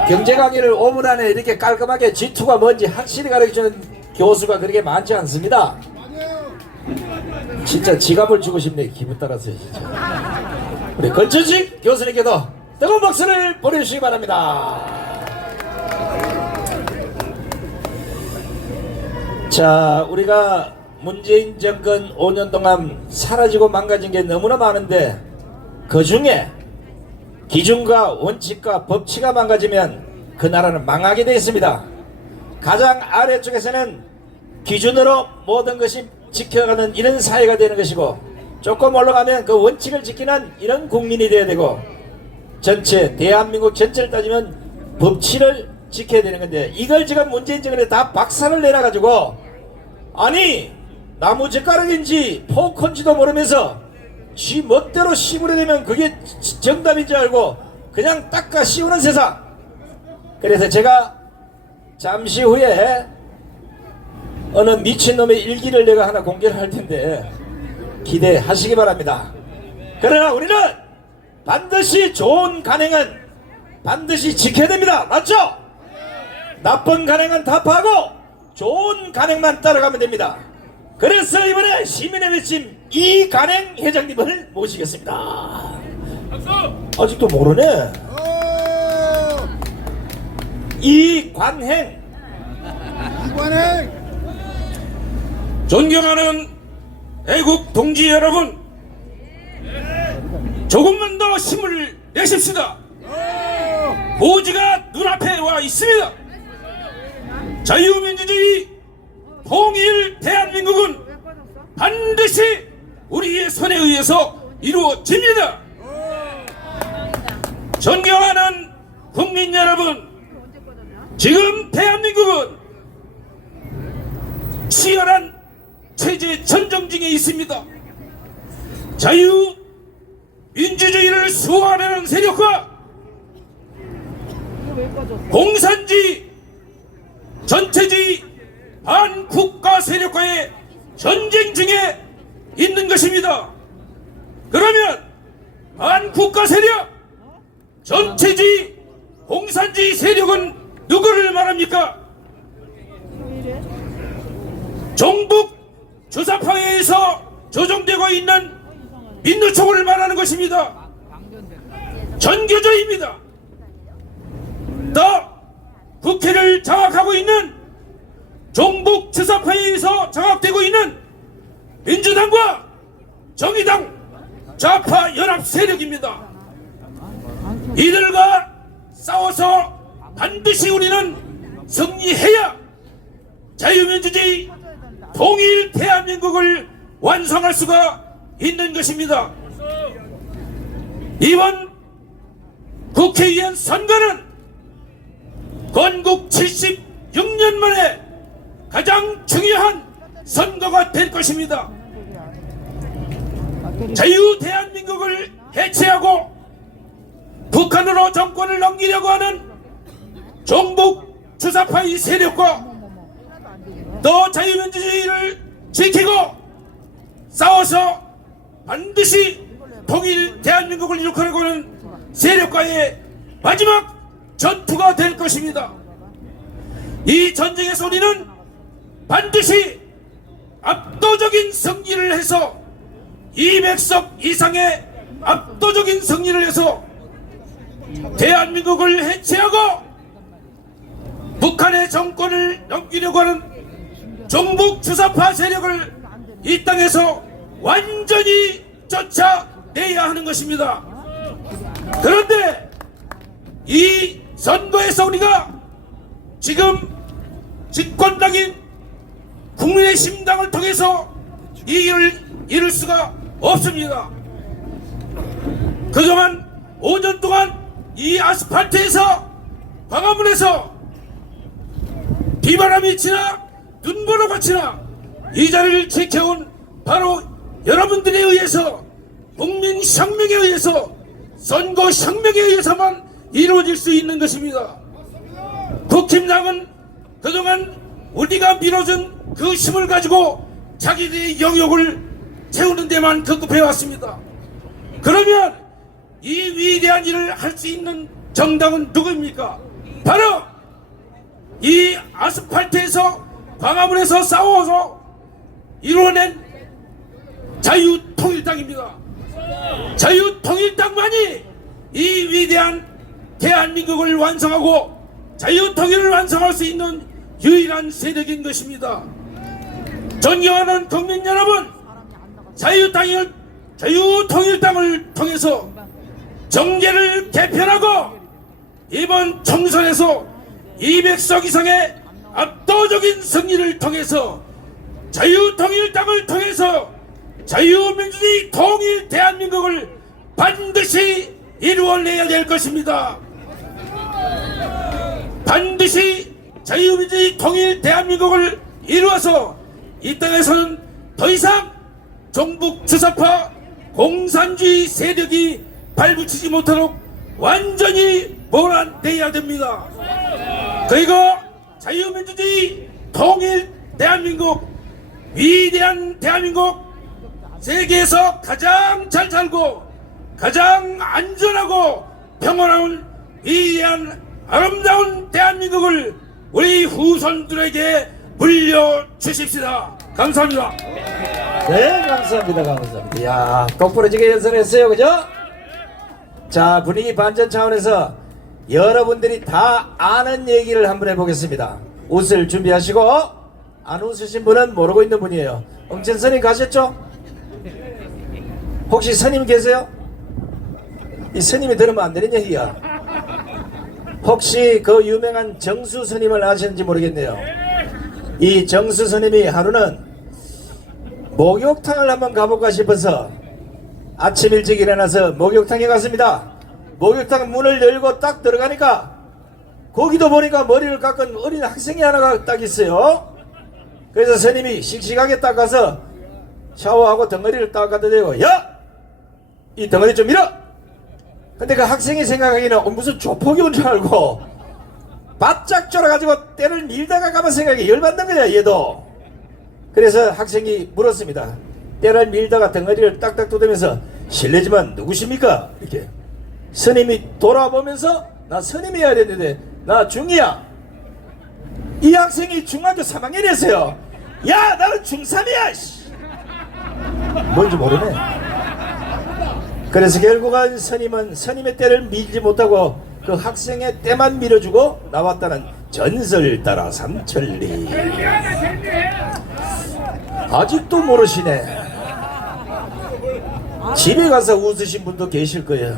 경제 강의를 5분 안에 이렇게 깔끔하게 G2가 뭔지 확실히 가르쳐주는 교수가 그렇게 많지 않습니다. 진짜 지갑을 주고 싶네, 기분 따라서. 진짜. 우리 권천식 교수님께도 뜨거운 박수를 보내주시기 바랍니다. 자, 우리가 문재인 정권 5년 동안 사라지고 망가진 게 너무나 많은데 그 중에 기준과 원칙과 법치가 망가지면 그 나라는 망하게 되어 있습니다. 가장 아래쪽에서는 기준으로 모든 것이 지켜가는 이런 사회가 되는 것이고 조금 올라가면 그 원칙을 지키는 이런 국민이 되어야 되고 전체 대한민국 전체를 따지면 법치를 지켜야 되는 건데 이걸 지금 문재인 정권에 다 박살을 내놔가지고 아니 나무젓가락인지 포크인지도 모르면서 지 멋대로 씹으려 되면 그게 정답인 줄 알고 그냥 닦아 씌우는 세상. 그래서 제가 잠시 후에 어느 미친놈의 일기를 내가 하나 공개를 할 텐데 기대하시기 바랍니다. 그러나 우리는 반드시 좋은 간행은 반드시 지켜야 됩니다. 맞죠? 나쁜 간행은 타파하고 좋은 간행만 따라가면 됩니다. 그래서 이번에 시민의 외침 이간행 회장님을 모시겠습니다. 아직도 모르네. 이관행. 존경하는 애국 동지 여러분, 조금만 더 힘을 내십시다. 고지가 눈앞에 와 있습니다. 자유민주주의 통일 대한민국은 반드시 우리의 손에 의해서 이루어집니다. 존경하는 국민 여러분, 지금 대한민국은 치열한 체제 전쟁 중에 있습니다. 자유민주주의를 수호하려는 세력과 공산주의 전체주의 반국가 세력과의 전쟁 중에 있는 것입니다. 그러면 반국가 세력, 전체주의, 공산주의 세력은 누구를 말합니까? 종북 주사파에서 조종되고 있는 민노총을 말하는 것입니다. 전교조입니다. 또 국회를 장악하고 있는 종북 주사파에서 장악되고 있는 민주당과 정의당 좌파 연합 세력입니다. 이들과 싸워서 반드시 우리는 승리해야 자유민주주의 통일 대한민국을 완성할 수가 있는 것입니다. 이번 국회의원 선거는 건국 76년 만에 가장 중요한 선거가 될 것입니다. 자유 대한민국을 해체하고 북한으로 정권을 넘기려고 하는 종북 주사파의 세력과 또 자유민주주의를 지키고 싸워서 반드시 통일 대한민국을 이룩하려고 하는 세력과의 마지막 전투가 될 것입니다. 이 전쟁에서 우리는 반드시 압도적인 승리를 해서 200석 이상의 압도적인 승리를 해서 대한민국을 해체하고 북한의 정권을 넘기려고 하는 종북 주사파 세력을 이 땅에서 완전히 쫓아내야 하는 것입니다. 그런데 이 선거에서 우리가 지금 집권당인 국민의힘당을 통해서 이 일을 이룰 수가 없습니다. 그동안 5년 동안 이 아스팔트에서 광화문에서 비바람이 치나 눈보라가 치나 이 자리를 지켜온 바로 여러분들에 의해서 국민 혁명에 의해서 선거 혁명에 의해서만 이루어질 수 있는 것입니다. 국힘당은 그동안 우리가 밀어준 그 힘을 가지고 자기들의 영역을 채우는 데만 급급해 왔습니다. 그러면 이 위대한 일을 할 수 있는 정당은 누구입니까? 바로 이 아스팔트에서 광화문에서 싸워서 이루어낸 자유통일당입니다. 자유통일당만이 이 위대한 대한민국을 완성하고 자유통일을 완성할 수 있는 유일한 세력인 것입니다. 존경하는 국민 여러분, 자유통일당을 통해서 정계를 개편하고 이번 총선에서 200석 이상의 압도적인 승리를 통해서 자유통일당을 통해서 자유민주주의 통일 대한민국을 반드시 이루어내야 될 것입니다. 반드시 자유민주주의 통일 대한민국을 이루어서 이 땅에서는 더 이상 종북 주사파 공산주의 세력이 발붙이지 못하도록 완전히 몰아내야 됩니다. 그리고 자유민주주의 통일 대한민국, 위대한 대한민국, 세계에서 가장 잘 살고 가장 안전하고 평화로운 위대한 아름다운 대한민국을 우리 후손들에게 물려주십시다. 감사합니다. 네, 감사합니다. 감사합니다. 이야, 똑부러지게 연설했어요. 그죠? 자, 분위기 반전 차원에서 여러분들이 다 아는 얘기를 한번 해보겠습니다. 웃을 준비하시고, 안 웃으신 분은 모르고 있는 분이에요. 엄천 스님 가셨죠? 혹시 스님 계세요? 이 스님이 들으면 안 되는 얘기야. 혹시 그 유명한 정수 스님을 아시는지 모르겠네요. 이 정수 스님이 하루는 목욕탕을 한번 가볼까 싶어서 아침 일찍 일어나서 목욕탕에 갔습니다. 목욕탕 문을 열고 딱 들어가니까 거기도 보니까 머리를 깎은 어린 학생이 하나가 딱 있어요. 그래서 스님이 씩씩하게 딱 가서 샤워하고 덩어리를 딱 갖다 대고, 야! 이 덩어리 좀 밀어! 근데 그 학생이 생각하기에는 무슨 조폭이 온 줄 알고 바짝 졸아가지고 때를 밀다가 가만 생각이 열받는 거야, 얘도. 그래서 학생이 물었습니다. 때를 밀다가 덩어리를 딱딱 돋으면서 실례지만 누구십니까? 이렇게. 스님이 돌아보면서 나 스님이어야 되는데 나 중이야. 이 학생이 중학교 3학년이었어요. 야, 나는 중3이야. 뭔지 모르네. 그래서 결국은 스님은 스님의 때를 밀지 못하고 그 학생의 때만 밀어주고 나왔다는 전설 따라 삼천리. 아직도 모르시네. 집에 가서 웃으신 분도 계실 거예요.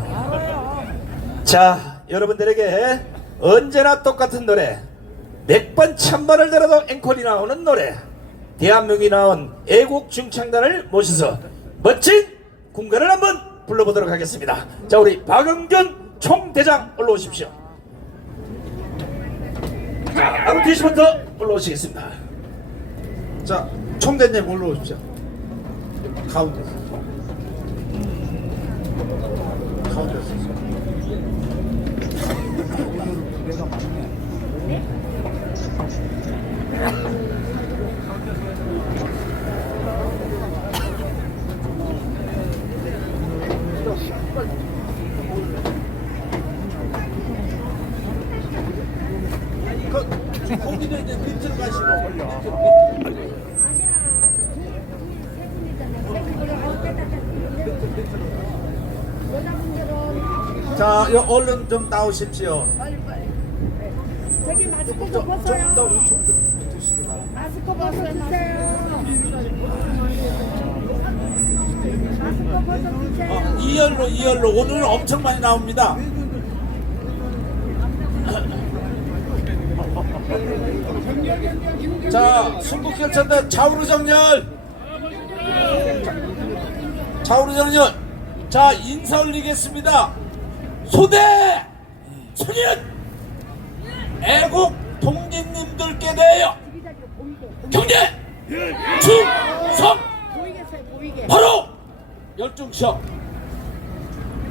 자, 여러분들에게 언제나 똑같은 노래, 몇 번 천번을 들어도 앵콜이 나오는 노래, 대한민국이 나온 애국 중창단을 모셔서 멋진 군가를 한번 불러보도록 하겠습니다. 자, 우리 박은균 총대장 올라오십시오. 자, ROTC부터 올라오시겠습니다. 자, 총대님 올라오십시오. 가운데서. 가운데서. 자, 얼른 좀 나오십시오. 저기 마스크 좀 벗어요. 마스크 벗어주세요. 마스크 벗어주세요. 2열로 오늘은 엄청 많이 나옵니다. 자, 순국결선대 좌우로 정렬. 좌우로 정렬. 자, 인사 올리겠습니다. 소대 천연 애국 동지님들께 대하여 경례 충성 바로 열중시험.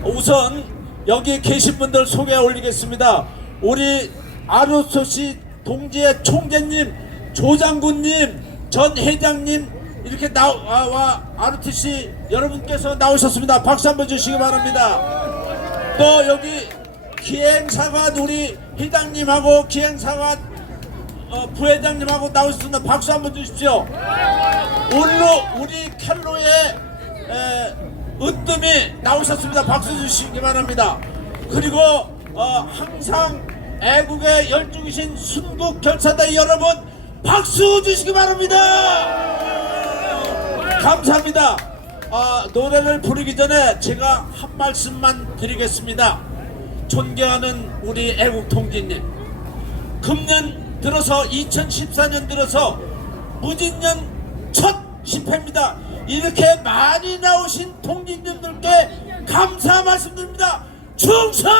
우선 여기 계신 분들 소개 올리겠습니다. 우리 ROTC 동지의 총재님, 조장군님, 전 회장님 이렇게 나와 ROTC 여러분께서 나오셨습니다. 박수 한번 주시기 바랍니다. 또 여기 기행사관 우리 회장님하고 기행사관 부회장님하고 나오셨습니다. 박수 한번 주십시오. 우리 켈로의 으뜸이 나오셨습니다. 박수 주시기 바랍니다. 그리고 항상 애국의 열중이신 순국결사대 여러분 박수 주시기 바랍니다. 감사합니다. 노래를 부르기 전에 제가 한 말씀만 드리겠습니다. 존경하는 우리 애국 동지님, 금년 들어서 2014년 들어서 무진년 첫 집회입니다. 이렇게 많이 나오신 동지님들께 감사 말씀드립니다. 충성!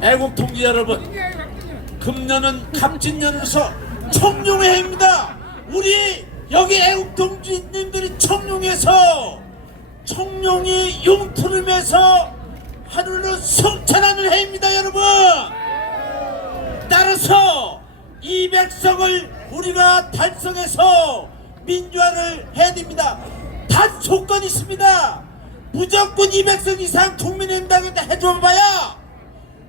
애국 동지 여러분, 금년은 갑진년으로서 청룡의 해입니다. 우리 여기 애국 동지님들이 청룡에서 청룡이 융투름에서 하루를 성찬하는 해입니다. 여러분, 따라서 200석을 우리가 달성해서 민주화를 해야 됩니다. 단 조건이 있습니다. 무조건 200석 이상 국민의힘당에다 해줘봐야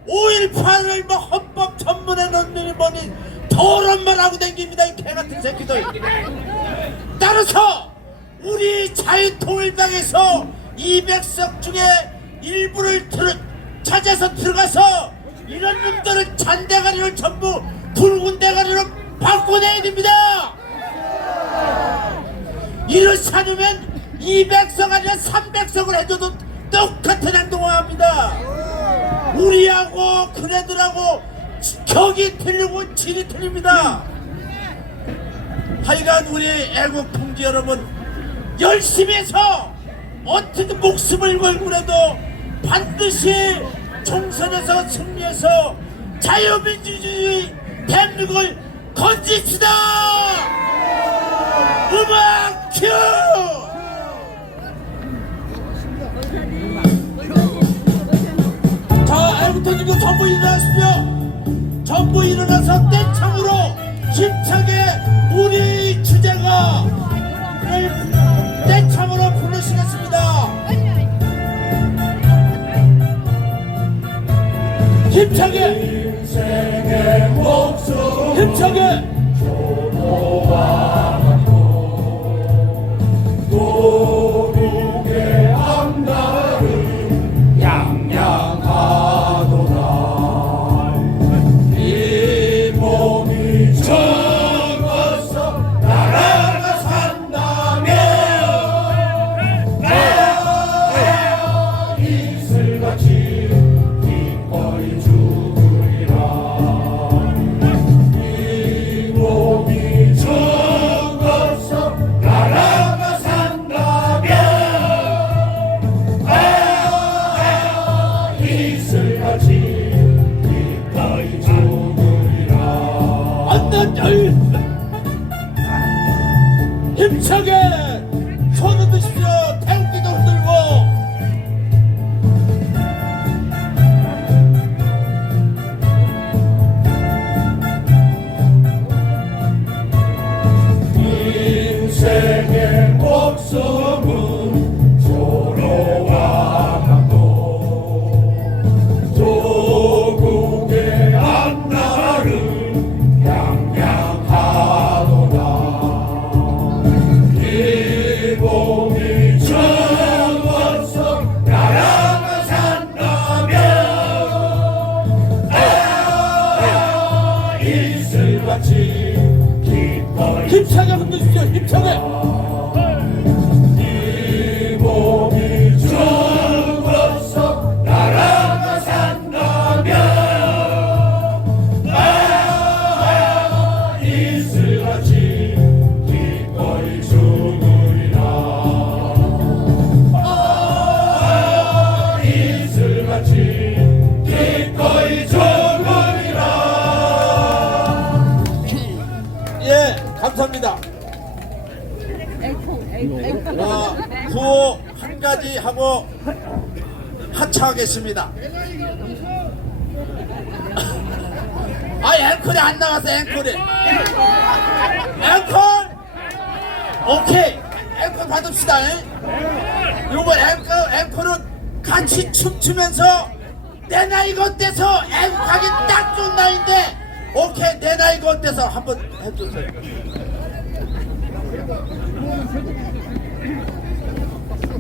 5.18을 뭐 헌법 전문에 넣는 뭐니 더러운 말 하고 댕깁니다. 이 개같은 새끼들. 따라서 우리 자유통일당에서 200석 중에 일부를 찾아서 들어가서 이런 놈들을 잔대가리를 전부 붉은 대가리로 바꿔내야 됩니다. 이렇지 않으면 200석 아니라 300석을 해줘도 똑같은 행동을 합니다. 우리하고 그네들하고 격이 틀리고 질이 틀립니다. 하여간 우리 애국 동지 여러분, 열심히 해서 어떻게 목숨을 걸고라도 반드시 총선에서 승리해서 자유민주주의 대한민국을 건집시다. 음악 큐! 자, 애국 동지들 전부 일어나십시오. 전부 일어나서 떼창으로 힘차게 우리 주제가를 떼창으로 부르시겠습니다. 힘차게 힘차게 도국의 앞날은 양양하도다. 이 몸이 젊어서 나라가 산다면 내가 이슬같이 기꺼이 죽으리라. 이 만남절 힘차게 손을 드십시오. 태극기도 흔들고 인생의 목숨은 조로와 강도 조국의 앞날을 양양하도다. 일봉이 적어서 나라가 산다면 이슬같이 힘차게 흔드십시오. 힘차게. 이 몸이 죽어서 나라가 산다면 이슬같이 기꺼이 죽으리라. 이슬같이 기꺼이 죽으리라. 예, 감사합니다. 구호 한 가지 하고 하차하겠습니다. 아, 앵콜이 안 나왔어. 앵콜이. 앵콜. 오케이. 앵콜 받읍시다. 요번 앵콜은 같이 춤추면서 내 나이가 어때서 앵콜하기 딱 좋은 나이인데, 오케이, 내 나이가 어때서 한번 해주세요.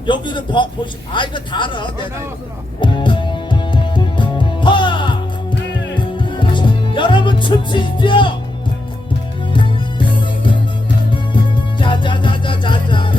여기는 보시, 아, 이거 다 알아. 내 나이. 하! 여러분 춤추십시오. 짜자자자자자.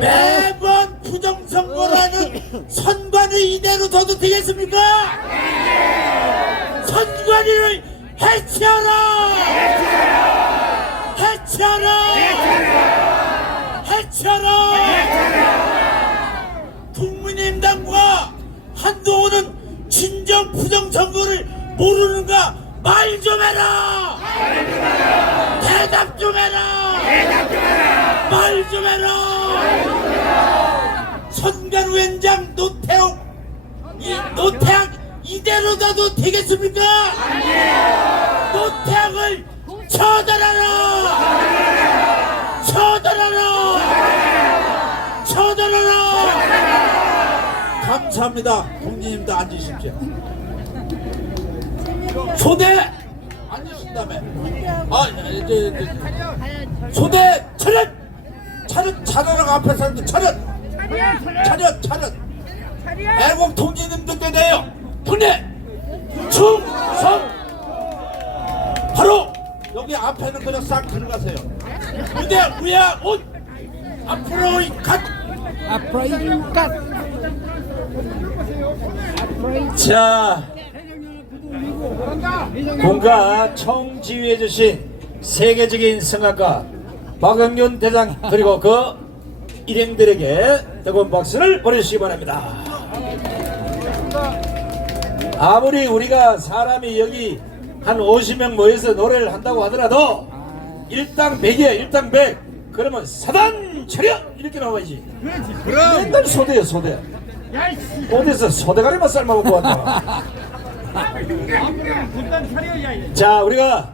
매번 부정선거라는 선관위 이대로 둬도 되겠습니까? 선관위를 해체하라! 해체하라! 국민의힘당과 한동훈은 진정 부정선거를 모르는가? 말 좀 해라! 대답 좀 해라! 말 좀 해라! 선관위원장 노태욱 이대로 놔도 되겠습니까? 노태욱을 처단하라! 처단하라! 감사합니다. 국민님도 앉으십시오. 소대 앉으신다며. 소대 차렷 앞에 사람들 차렷. 애국 통지님들께 대하여 분해 충성. 바로 여기 앞에는 그냥 싹 들어가세요. 무대 우야 옷 앞으로 갓. 자, 공가 총지휘해 주신 세계적인 성악가 박영윤 대장 그리고 그 일행들에게 뜨거운 박수를 보내주시기 바랍니다. 아무리 우리가 사람이 여기 한 50명 모여서 노래를 한다고 하더라도 일당 100이야. 일당 100 그러면 사단 차려 이렇게 나와야지. 맨날 소대야 소대. 어디서 소대가리만 삶아먹고 왔다. 자, 우리가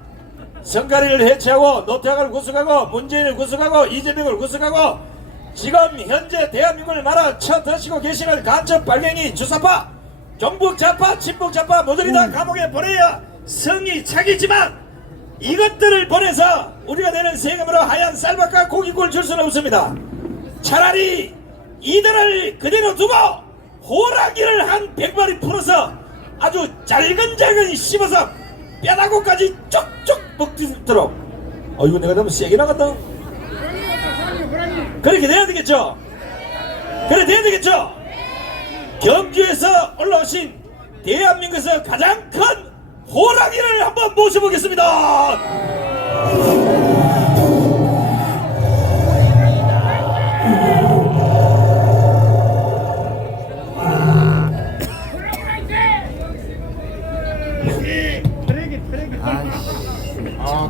선관위를 해체하고 노태악을 구속하고 문재인을 구속하고 이재명을 구속하고 지금 현재 대한민국을 말아쳐드시고 계시는 간첩 빨갱이 주사파 종북 좌파 친북 좌파 모조리 다 감옥에 보내야 성이 차기지만 이것들을 보내서 우리가 내는 세금으로 하얀 쌀밥과 고기꿀 줄 수는 없습니다. 차라리 이들을 그대로 두고 호랑이를 한 100마리 풀어서 아주 잘근잘근 씹어서 뼈다구까지 쪽쪽 먹도록. 이거 내가 너무 세게 나갔다. 그렇게 돼야 되겠죠. 경주에서 올라오신 대한민국에서 가장 큰 호랑이를 한번 모셔보겠습니다.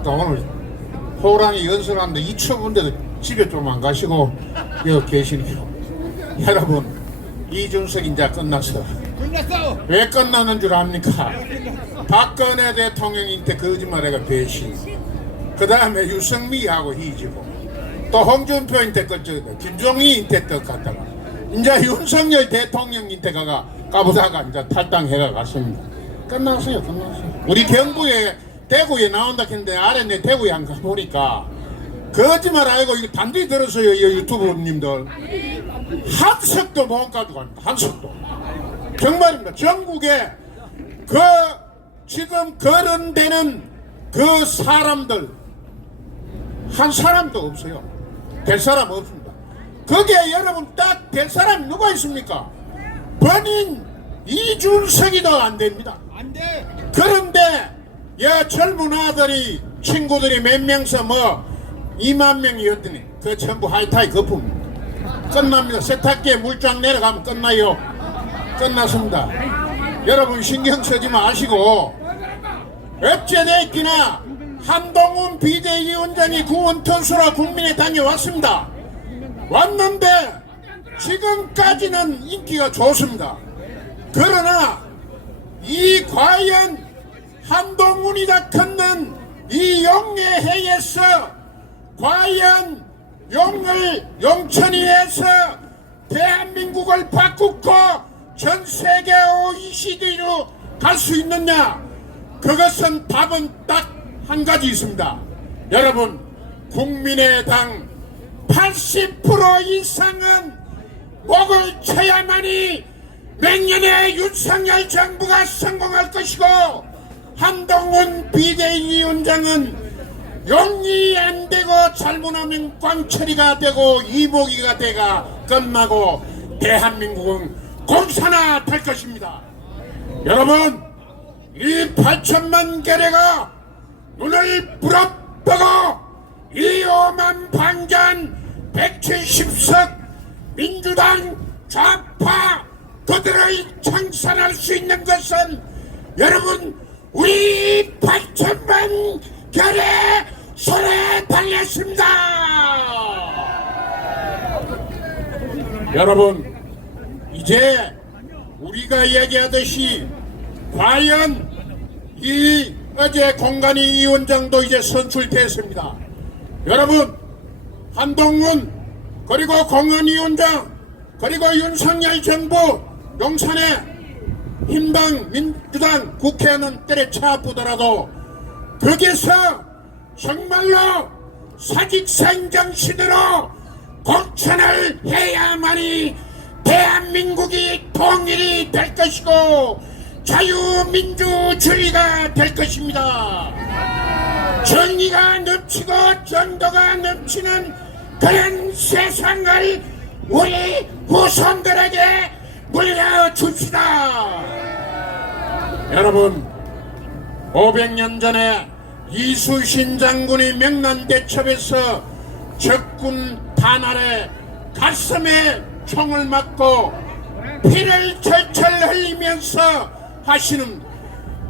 또 오늘 호랑이 연설하는데 2초분인데도 집에 좀 안 가시고 여기 계시네요. 여러분, 이준석 이제 끝났어. 왜 끝나는 줄 압니까? 박근혜 대통령한테 거짓말해가 배신, 그 다음에 유승미하고 희지고, 또 홍준표한테 끝적이다, 김종희한테 떡갔다가 이제 윤석열 대통령한테 가가 까보다가 이제 탈당해가 갔습니다. 끝났어요. 우리 경부에 대구에 나온다 했는데 아래 내 대구에 안 가보니까 거짓말 알고 이거 단디 들었어요. 이 유튜브님들 한석도 못 가져갑니다. 한석도. 정말입니다. 전국에 그 지금 거론되는 그 사람들 한 사람도 없어요. 될 사람 없습니다. 거기에 여러분 딱 될 사람이 누가 있습니까? 본인 이준석이도 안 됩니다. 안 돼. 그런데 젊은 아들이 친구들이 몇 명서 뭐 2만 명이었더니 그 전부 하이타이 거품입니다. 끝납니다. 세탁기에 물쫙 내려가면 끝나요. 끝났습니다. 여러분 신경 쓰지 마시고 어찌됐기나 한동훈 비대위원장이 구원투수로 국민의당에 왔습니다. 왔는데 지금까지는 인기가 좋습니다. 그러나 이 과연 한동훈이다 컸는 이 용례회에서 과연 용천이에서 대한민국을 바꾸고 전 세계 OECD로 갈 수 있느냐? 그것은 답은 딱 한 가지 있습니다. 여러분, 국민의당 80% 이상은 목을 쳐야만이 내년에 윤석열 정부가 성공할 것이고 한동훈 비대위원장은 용이 안 되고 잘못하면 꽝처리가 되고 이보기가 돼가 끝나고 대한민국은 공산화 될 것입니다. 여러분, 이 8천만 계례가 눈을 부릅뜨고 이 오만 방전 170석 민주당 좌파 그들의 청산할 수 있는 것은 여러분 우리 8천만 결의 손에 달렸습니다. 여러분, 이제 우리가 얘기하듯이 과연 이 어제 공관위 위원장도 이제 선출됐습니다. 여러분, 한동훈 그리고 공관위원장 그리고 윤석열 정부 용산에 힘당 민주당 국회의원은 때려쳐보더라도 거기서 정말로 사직생 정신으로 공천을 해야만이 대한민국이 통일이 될 것이고 자유민주주의가 될 것입니다. 정의가 넘치고 정도가 넘치는 그런 세상을 우리 후손들에게 물려줍시다. 여러분, 500년 전에 이수신 장군이 명란대첩에서 적군 단알에 가슴에 총을 맞고 피를 철철 흘리면서 하시는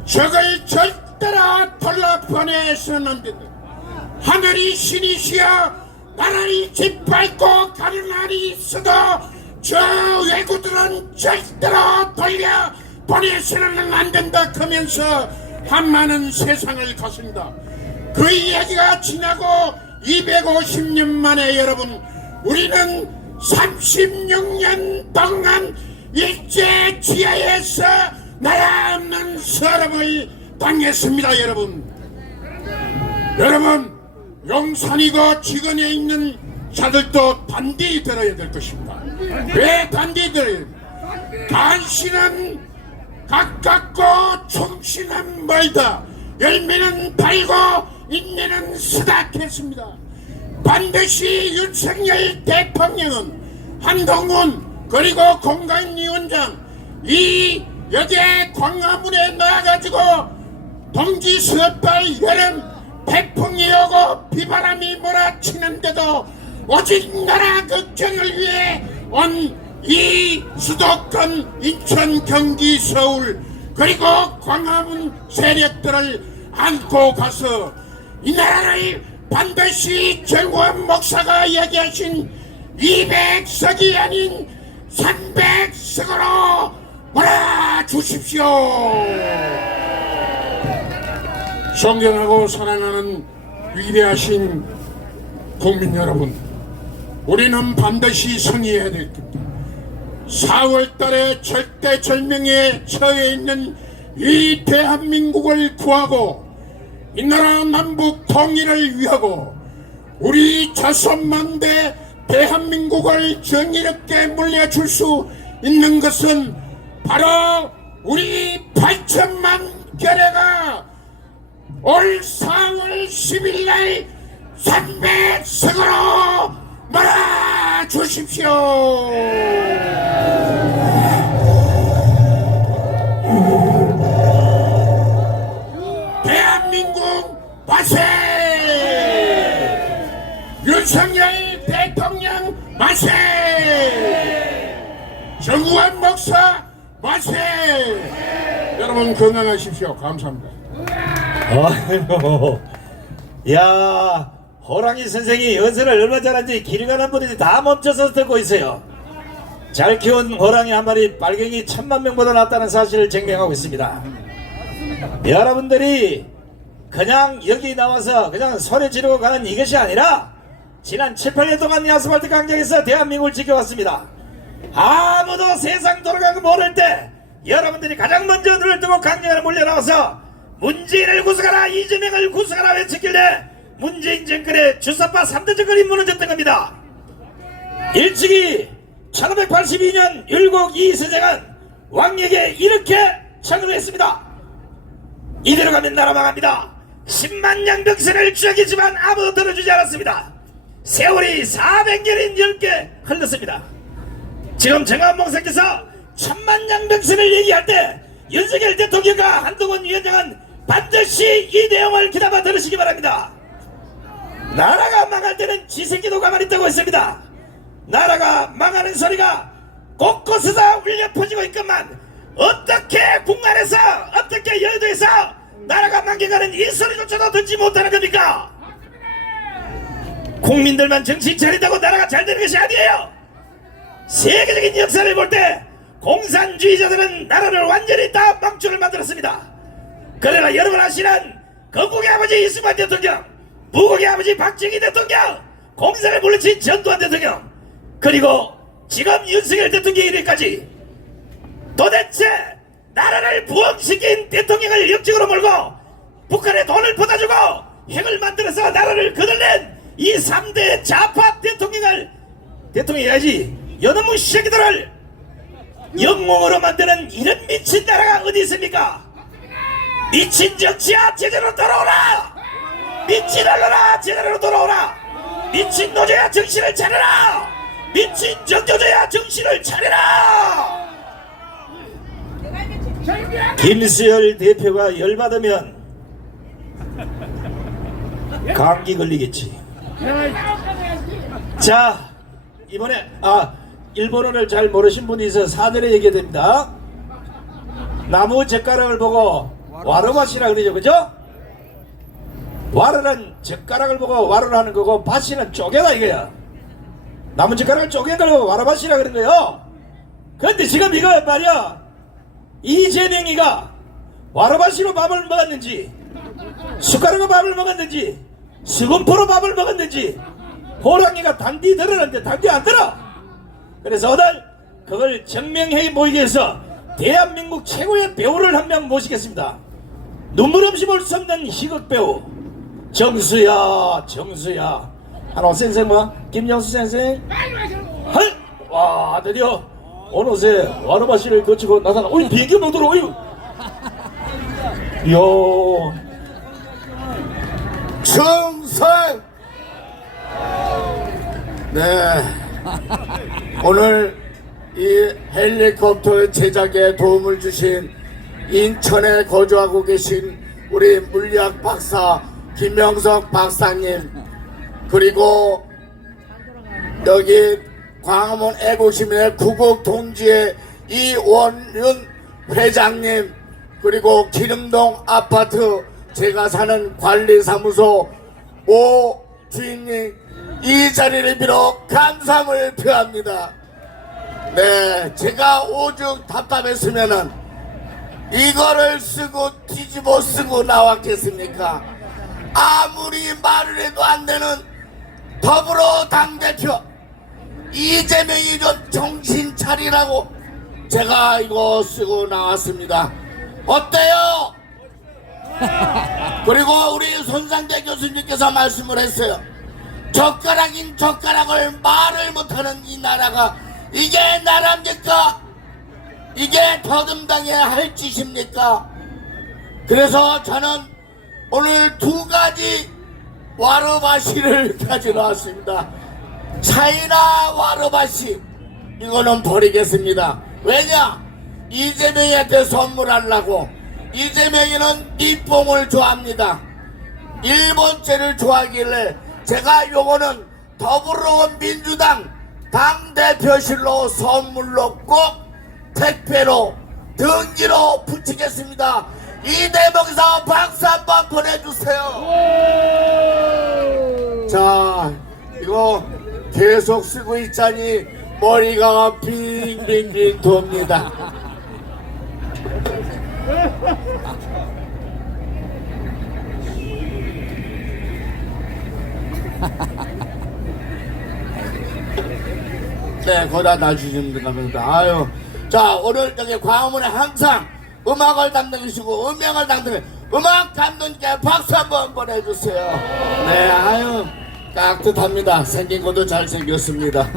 적을 절대로 돌려보내서는 안 된다. 하늘이 신이시여 나라를 짓밟고 가는 날이 있어도 저 외구들은 절대로 돌려보내서는 안 된다 하면서 한많은 세상을 갔습니다. 그 이야기가 지나고 250년 만에 여러분 우리는 36년 동안 일제 지하에서 나라 없는 서름을 당했습니다. 여러분 용산이고 지근에 있는 자들도 단디 들어야 될 것입니다. 왜 단디 들어야 됩니까? 간신은 가깝고 총신은 멀다. 열매는 달고 인내는 쓰다했습니다. 반드시 윤석열 대통령은 한동훈 그리고 공관위원장 이 여기에 광화문에 나와가지고 동지 수업발 여름 태풍이 오고 비바람이 몰아치는데도 오직 나라 걱정을 위해 온 이 수도권 인천 경기 서울 그리고 광화문 세력들을 안고 가서 이 나라를 반드시 정원 목사가 얘기하신 200석이 아닌 300석으로 몰아주십시오. 존경하고 사랑하는 위대하신 국민 여러분, 우리는 반드시 승리해야 될 겁니다. 4월달에 절대절명에 처해 있는 이 대한민국을 구하고 이 나라 남북 통일을 위하고 우리 자손만대 대한민국을 정의롭게 물려줄 수 있는 것은 바로 우리 8천만 결의가 올 4월 10일날 300석으로 몰아주십시오. 대한민국 만세! 윤석열 대통령 만세! 정우환 목사 만세! 여러분 건강하십시오. 감사합니다. 아이고, 야, 호랑이 선생이 연설을 얼마 잘한지 길 가는 분들이 다 멈춰서 듣고 있어요. 잘 키운 호랑이 한 마리 빨갱이 1000만명보다 낫다는 사실을 증명하고 있습니다. 여러분들이 그냥 여기 나와서 그냥 소리 지르고 가는 이것이 아니라 지난 7, 8년 동안 야스팔트 강경에서 대한민국을 지켜왔습니다. 아무도 세상 돌아가는 거 모를 때 여러분들이 가장 먼저 눈을 뜨고 강경에 몰려나와서 문재인을 구속하라, 이재명을 구속하라 외쳤길래 문재인 정권의 주사파 3대 정권이 무너졌던 겁니다. 일찍이 1582년 율곡 이세정은 왕에게 이렇게 청을 했습니다. 이대로 가면 나라 망합니다. 10만 양병선을 주장했지만 아무도 들어주지 않았습니다. 세월이 400년인 10개 흘렀습니다. 지금 정한봉사께서 1000만 양병선을 얘기할 때 윤석열 대통령과 한동훈 위원장은 반드시 이 내용을 귀담아 들으시기 바랍니다. 나라가 망할 때는 지새끼도 가만히 있다고 했습니다. 나라가 망하는 소리가 곳곳에서 울려 퍼지고 있건만 어떻게 국안에서 어떻게 여의도에서 나라가 망개가는 이 소리조차도 듣지 못하는 겁니까? 국민들만 정신 차린다고 나라가 잘 되는 것이 아니에요. 세계적인 역사를 볼 때 공산주의자들은 나라를 완전히 다 망주를 만들었습니다. 그러나 여러분 아시는 건국의 아버지 이승만 대통령, 무국의 아버지 박정희 대통령, 공산을 물리친 전두환 대통령, 그리고 지금 윤석열 대통령에 이르기까지 도대체 나라를 부흥시킨 대통령을 역적으로 몰고 북한에 돈을 퍼다주고 핵을 만들어서 나라를 거들낸 이 3대 좌파 대통령이야지 여놈의 새끼들을 영웅으로 만드는 이런 미친 나라가 어디 있습니까? 미친 정치야 제대로 돌아오라! 미친 언론아 제대로 돌아오라! 미친 노조야 정신을 차려라! 미친 정교조야 정신을 차려라! 김수열 대표가 열받으면 감기 걸리겠지. 자, 이번에 일본어를 잘 모르신 분이 있어서 사전에 얘기해야 됩니다. 나무 젓가락을 보고 와르바시라 그러죠, 그죠? 와르는 젓가락을 보고 와르를 하는 거고 바시는 쪼개다 이거야. 나무 젓가락을 쪼개달라고 와르바시라 그런 거예요. 근데 지금 이거 말이야, 이재명이가 와르바시로 밥을 먹었는지 숟가락으로 밥을 먹었는지 수건포로 밥을 먹었는지 호랑이가 단디 들었는데 단디 안 들어. 그래서 오늘 그걸 증명해 보이기 위해서 대한민국 최고의 배우를 한 명 모시겠습니다. 눈물 없이 볼 수 없는 희극배우 정수야. 하나 센생 뭐 김영수 센생. 헐! 와 드디어 어느새 와르바시를 거치고 나타나. 어이 비행기 못 들어. 어이. 이야. 정상. 네. 오늘 이 헬리콥터 제작에 도움을 주신 인천에 거주하고 계신 우리 물리학 박사 김명석 박사님, 그리고 여기 광화문 애국시민의 구국 동지의 이원윤 회장님, 그리고 기름동 아파트 제가 사는 관리사무소 오 주인님, 이 자리를 빌어 감사함을 표합니다. 네, 제가 오죽 답답했으면은 이거를 쓰고 뒤집어 쓰고 나왔겠습니까? 아무리 말을 해도 안 되는 더불어 당대표 이재명이 좀 정신 차리라고 제가 이거 쓰고 나왔습니다. 어때요? 그리고 우리 손상대 교수님께서 말씀을 했어요. 젓가락인 젓가락을 말을 못하는 이 나라가 이게 나라입니까? 이게 더듬당에 할 짓입니까? 그래서 저는 오늘 두 가지 와르바시를 가지러 왔습니다. 차이나 와르바시 이거는 버리겠습니다. 왜냐? 이재명이한테 선물하려고. 이재명이는 띠뽕을 좋아합니다. 일본제를 좋아하길래 제가 요거는 더불어민주당 당대표실로 선물로 꼭 택배로 등기로 붙이겠습니다. 이 대목에서 박수 한번 보내주세요. 자, 이거 계속 쓰고 있자니 머리가 빙빙빙 돕니다. 네, 거기다 놔주시면 됩니다. 아유, 자, 오늘 여기 광화문에 항상 음악을 담당하시고 음향을 담당해 음악 감독님께 박수 한번 보내주세요. 네, 아유, 깍듯합니다. 생긴 것도 잘생겼습니다.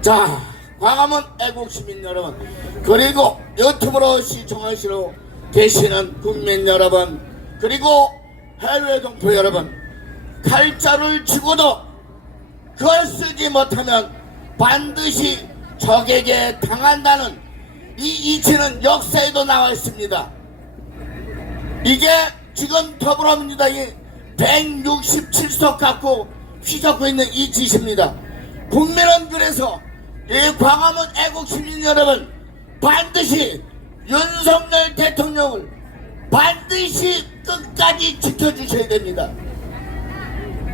자, 광화문 애국시민 여러분, 그리고 유튜브로 시청하시러 계시는 국민 여러분, 그리고 해외 동포 여러분, 칼자루를 쥐고도 그걸 쓰지 못하면 반드시 적에게 당한다는 이 이치는 역사에도 나와 있습니다. 이게 지금 더불어민주당이 167석 갖고 휘젓고 있는 이 짓입니다. 국민은 그래서 이 광화문 애국시민 여러분, 반드시 윤석열 대통령을 반드시 끝까지 지켜주셔야 됩니다.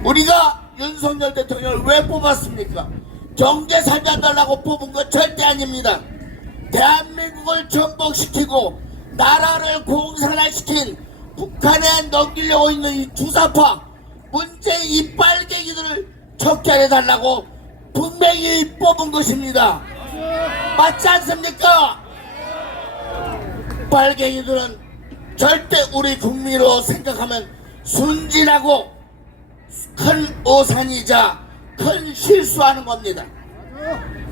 우리가 윤석열 대통령을 왜 뽑았습니까? 경제 살려달라고 뽑은 거 절대 아닙니다. 대한민국을 전복시키고 나라를 공산화시킨 북한에 넘기려고 있는 이 주사파 문재인 이 빨갱이들을 척결해달라고 분명히 뽑은 것입니다. 맞지 않습니까? 빨갱이들은 절대 우리 국민으로 생각하면 순진하고 큰 오산이자 큰 실수하는 겁니다.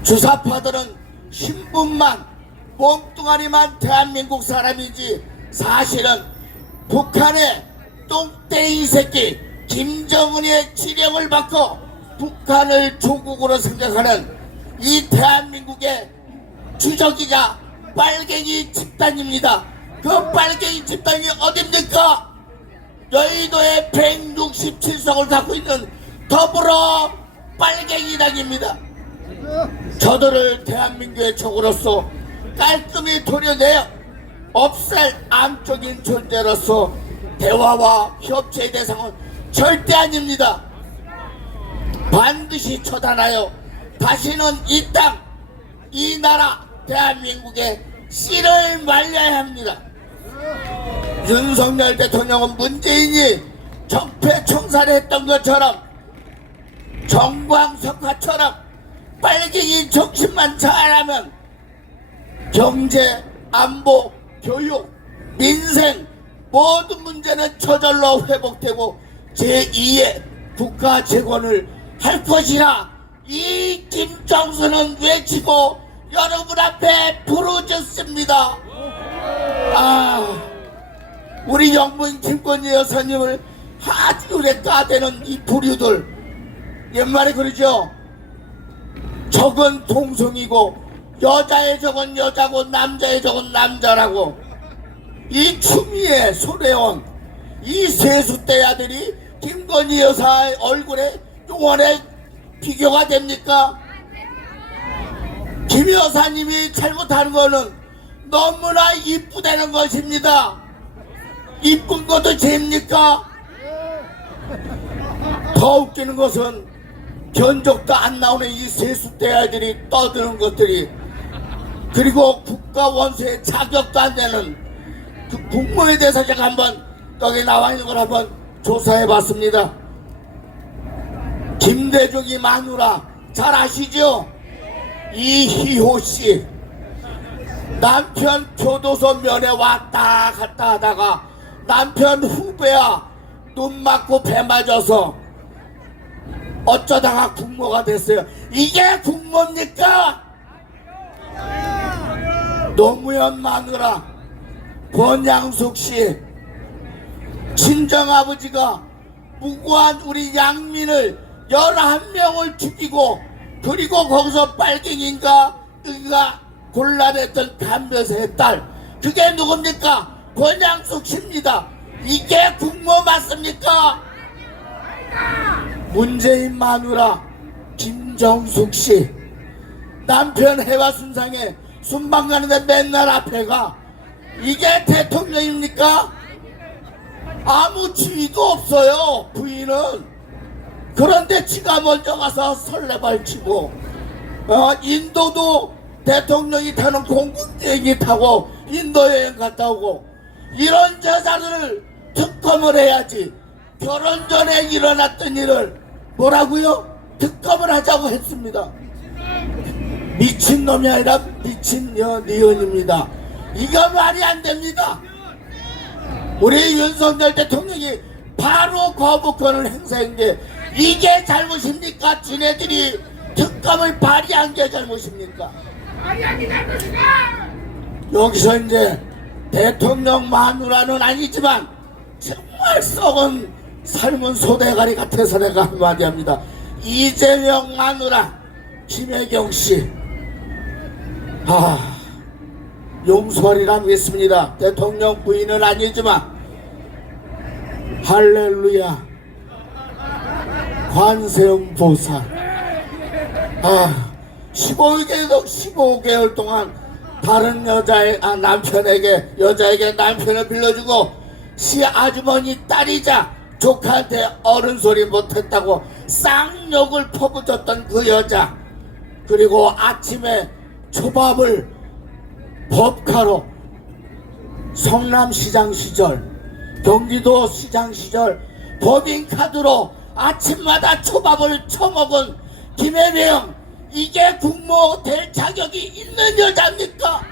주사파들은 신분만 몸뚱아리만 대한민국 사람이지 사실은 북한의 똥땡이 새끼 김정은의 지령을 받고 북한을 조국으로 생각하는 이 대한민국의 주적이자 빨갱이 집단입니다. 그 빨갱이 집단이 어딥니까? 여의도에 167석을 갖고 있는 더불어 빨갱이당입니다. 저들을 대한민국의 적으로서 깔끔히 도려내어 없앨 암적인 존재로서 대화와 협치의 대상은 절대 아닙니다. 반드시 처단하여 다시는 이 땅, 이 나라 대한민국에 씨를 말려야 합니다. 윤석열 대통령은 문재인이 적폐청산을 했던 것처럼 정광석화처럼 빨갱이 정신만 잘하면 경제, 안보, 교육, 민생 모든 문제는 저절로 회복되고 제2의 국가 재건을 할 것이라 이 김정수는 외치고 여러분 앞에 부르짖습니다. 우리 영부인 김건희 여사님을 아주 오래 까대는 이 부류들, 옛말에 그러죠. 적은 동성이고 여자의 적은 여자고 남자의 적은 남자라고. 이 추미애, 손혜원 이 세숫대 아들이 김건희 여사의 얼굴에 용원에 비교가 됩니까? 김 여사님이 잘못하는 거는 너무나 이쁘다는 것입니다. 이쁜 것도 죄입니까? 더 웃기는 것은 견적도 안 나오는 이 세숫대 아들이 떠드는 것들이, 그리고 국가 원수의 자격도 안 되는 그 국무에 대해서 제가 한번 여기 나와 있는 걸 한번 조사해 봤습니다. 김대중이 마누라 잘 아시죠? 이희호 씨 남편 교도소 면회 왔다 갔다 하다가 남편 후배와 눈 맞고 배 맞아서 어쩌다가 국모가 됐어요. 이게 국모입니까? 노무현 마누라 권양숙 씨 친정아버지가 무고한 우리 양민을 11명을 죽이고, 그리고 거기서 빨갱이인가 의가 곤란했던 간별사의 딸, 그게 누굽니까? 권양숙 씨입니다. 이게 국모 맞습니까? 문재인 마누라 김정숙 씨 남편 해화순상에 순방 가는데 맨날 앞에 가. 이게 대통령입니까? 아무 지위도 없어요, 부인은. 그런데 지가 먼저 가서 설레발치고, 인도도 대통령이 타는 공군비행기 타고 인도 여행 갔다 오고, 이런 여자들을 특검을 해야지. 결혼 전에 일어났던 일을 뭐라고요? 특검을 하자고 했습니다. 미친놈이 아니라 미친년입니다. 이거 말이 안 됩니다. 우리 윤석열 대통령이 바로 거부권을 행사한 게 이게 잘못입니까? 지네들이 특검을 발의한 게 잘못입니까? 여기서 이제 대통령 마누라는 아니지만 정말 썩은 삶은 소대가리 같아서 내가 한마디 합니다. 이재명 마누라 김혜경씨, 용서하리라 믿습니다. 대통령 부인은 아니지만 할렐루야 관세음보살. 15개월 동안 다른 여자에게 남편을 빌려주고 시아주머니 딸이자 조카한테 어른소리 못했다고 쌍욕을 퍼붓었던 그 여자, 그리고 아침에 초밥을 법카로 성남시장 시절, 경기도 시장 시절 법인카드로 아침마다 초밥을 처먹은 김혜경, 이게 국모 될 자격이 있는 여자입니까?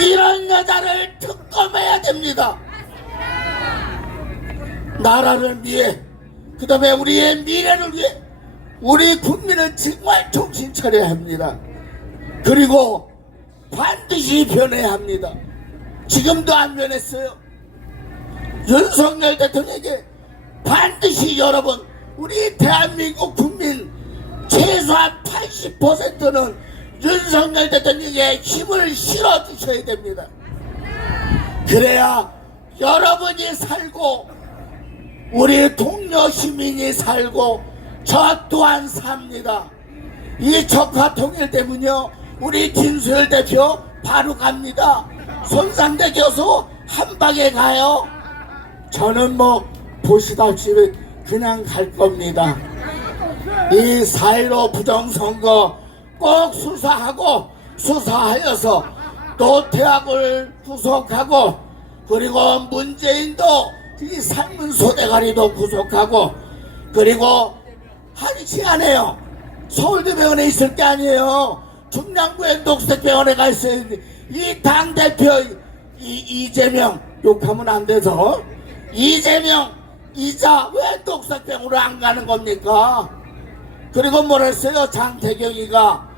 이런 여자를 특검해야 됩니다. 나라를 위해, 그 다음에 우리의 미래를 위해 우리 국민은 정말 정신 차려야 합니다. 그리고 반드시 변해야 합니다. 지금도 안 변했어요. 윤석열 대통령에게 반드시 여러분, 우리 대한민국 국민 최소한 80%는 윤석열 대통령에게 힘을 실어주셔야 됩니다. 그래야 여러분이 살고 우리 동료 시민이 살고 저 또한 삽니다. 이 적화 통일 때문에요, 우리 김수열 대표 바로 갑니다. 손상대 교수 한 방에 가요. 저는 뭐 보시다시피 그냥 갈 겁니다. 이 4.15 부정선거 꼭 수사하여서 노태악을 구속하고, 그리고 문재인도 이 삶은 소대가리도 구속하고, 그리고 한치 안 해요. 서울대병원에 있을 게 아니에요. 중랑구에 녹색병원에 가 있어요. 이 당대표 이재명 욕하면 안 돼서, 이재명 이자 왜 녹색병으로 안 가는 겁니까? 그리고 뭐랬어요? 장태경이가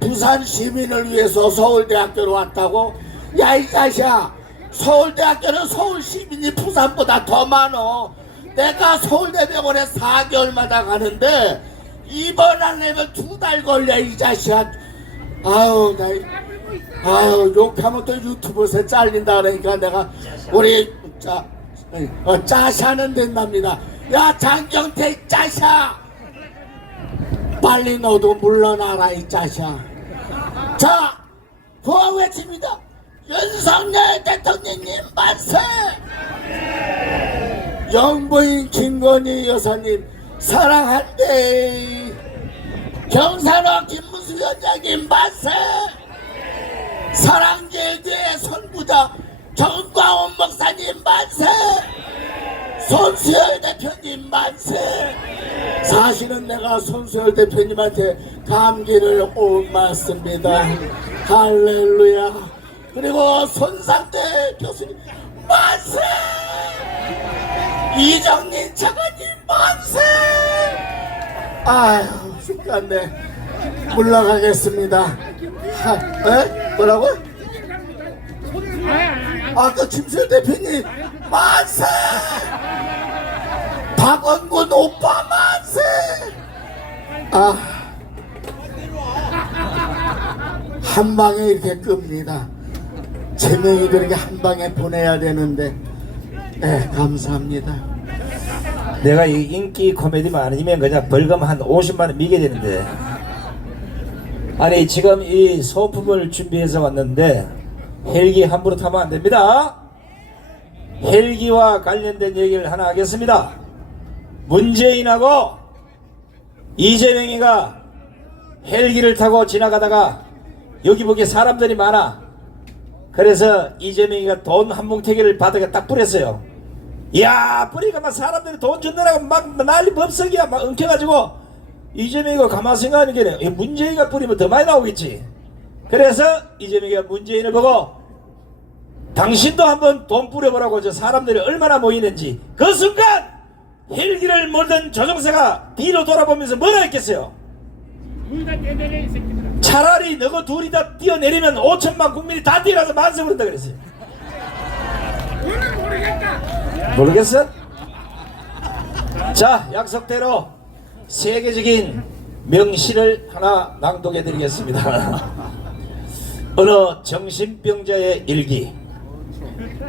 부산 시민을 위해서 서울대학교로 왔다고? 야, 이 자식아, 서울대학교는 서울 시민이 부산보다 더 많어. 내가 서울대병원에 4개월마다 가는데 입원 안 하면 2달 걸려, 이 자식아. 아유, 욕하면 또 유튜브에서 잘린다 그러니까 내가 우리 짜샤는 된답니다. 야, 장경태 짜샤, 빨리 너도 물러나라, 이 짜샤. 자, 구호 외칩니다. 윤석열 대통령님 만세! 영부인 김건희 여사님 사랑한대. 경산호 김문수 위원장님 만세! 사랑제일교회 선구자 정광훈 목사님 만세! 손수열 대표님 만세! 사실은 내가 손수열 대표님한테 감기를 옮았습니다. 할렐루야. 그리고 손상대 교수님 만세! 이정린 차관님 만세! 아휴, 죽겠네. 물러가겠습니다. 뭐라고? 아까 김수열 대표님 만세! 박원군 오빠 만세! 한 방에 이렇게 끕니다. 제명이도 이렇게 한 방에 보내야 되는데. 네, 감사합니다. 내가 이 인기 코미디만 아니면 그냥 벌금 한 50만원 미게 되는데, 아니 지금 이 소품을 준비해서 왔는데 헬기 함부로 타면 안 됩니다. 헬기와 관련된 얘기를 하나 하겠습니다. 문재인하고 이재명이가 헬기를 타고 지나가다가 여기 보기에 사람들이 많아. 그래서 이재명이가 돈 한 뭉태기를 바닥에 딱 뿌렸어요. 이야, 뿌리니까 막 사람들이 돈 준다라고 막 난리 법석이야. 막 엉켜가지고 이재명이가 가만 생각하는 게 문재인이가 뿌리면 더 많이 나오겠지. 그래서 이재명이가 문재인을 보고 당신도 한번 돈 뿌려보라고 저 사람들이 얼마나 모이는지. 그 순간 헬기를 몰던 조종사가 뒤로 돌아보면서 뭐라 했겠어요? 차라리 너거 둘이 다 뛰어내리면 5천만 국민이 다 뛰어나서 만세 부른다 그랬어요. 모르겠어? 자, 약속대로 세계적인 명시를 하나 낭독해 드리겠습니다. 어느 정신병자의 일기.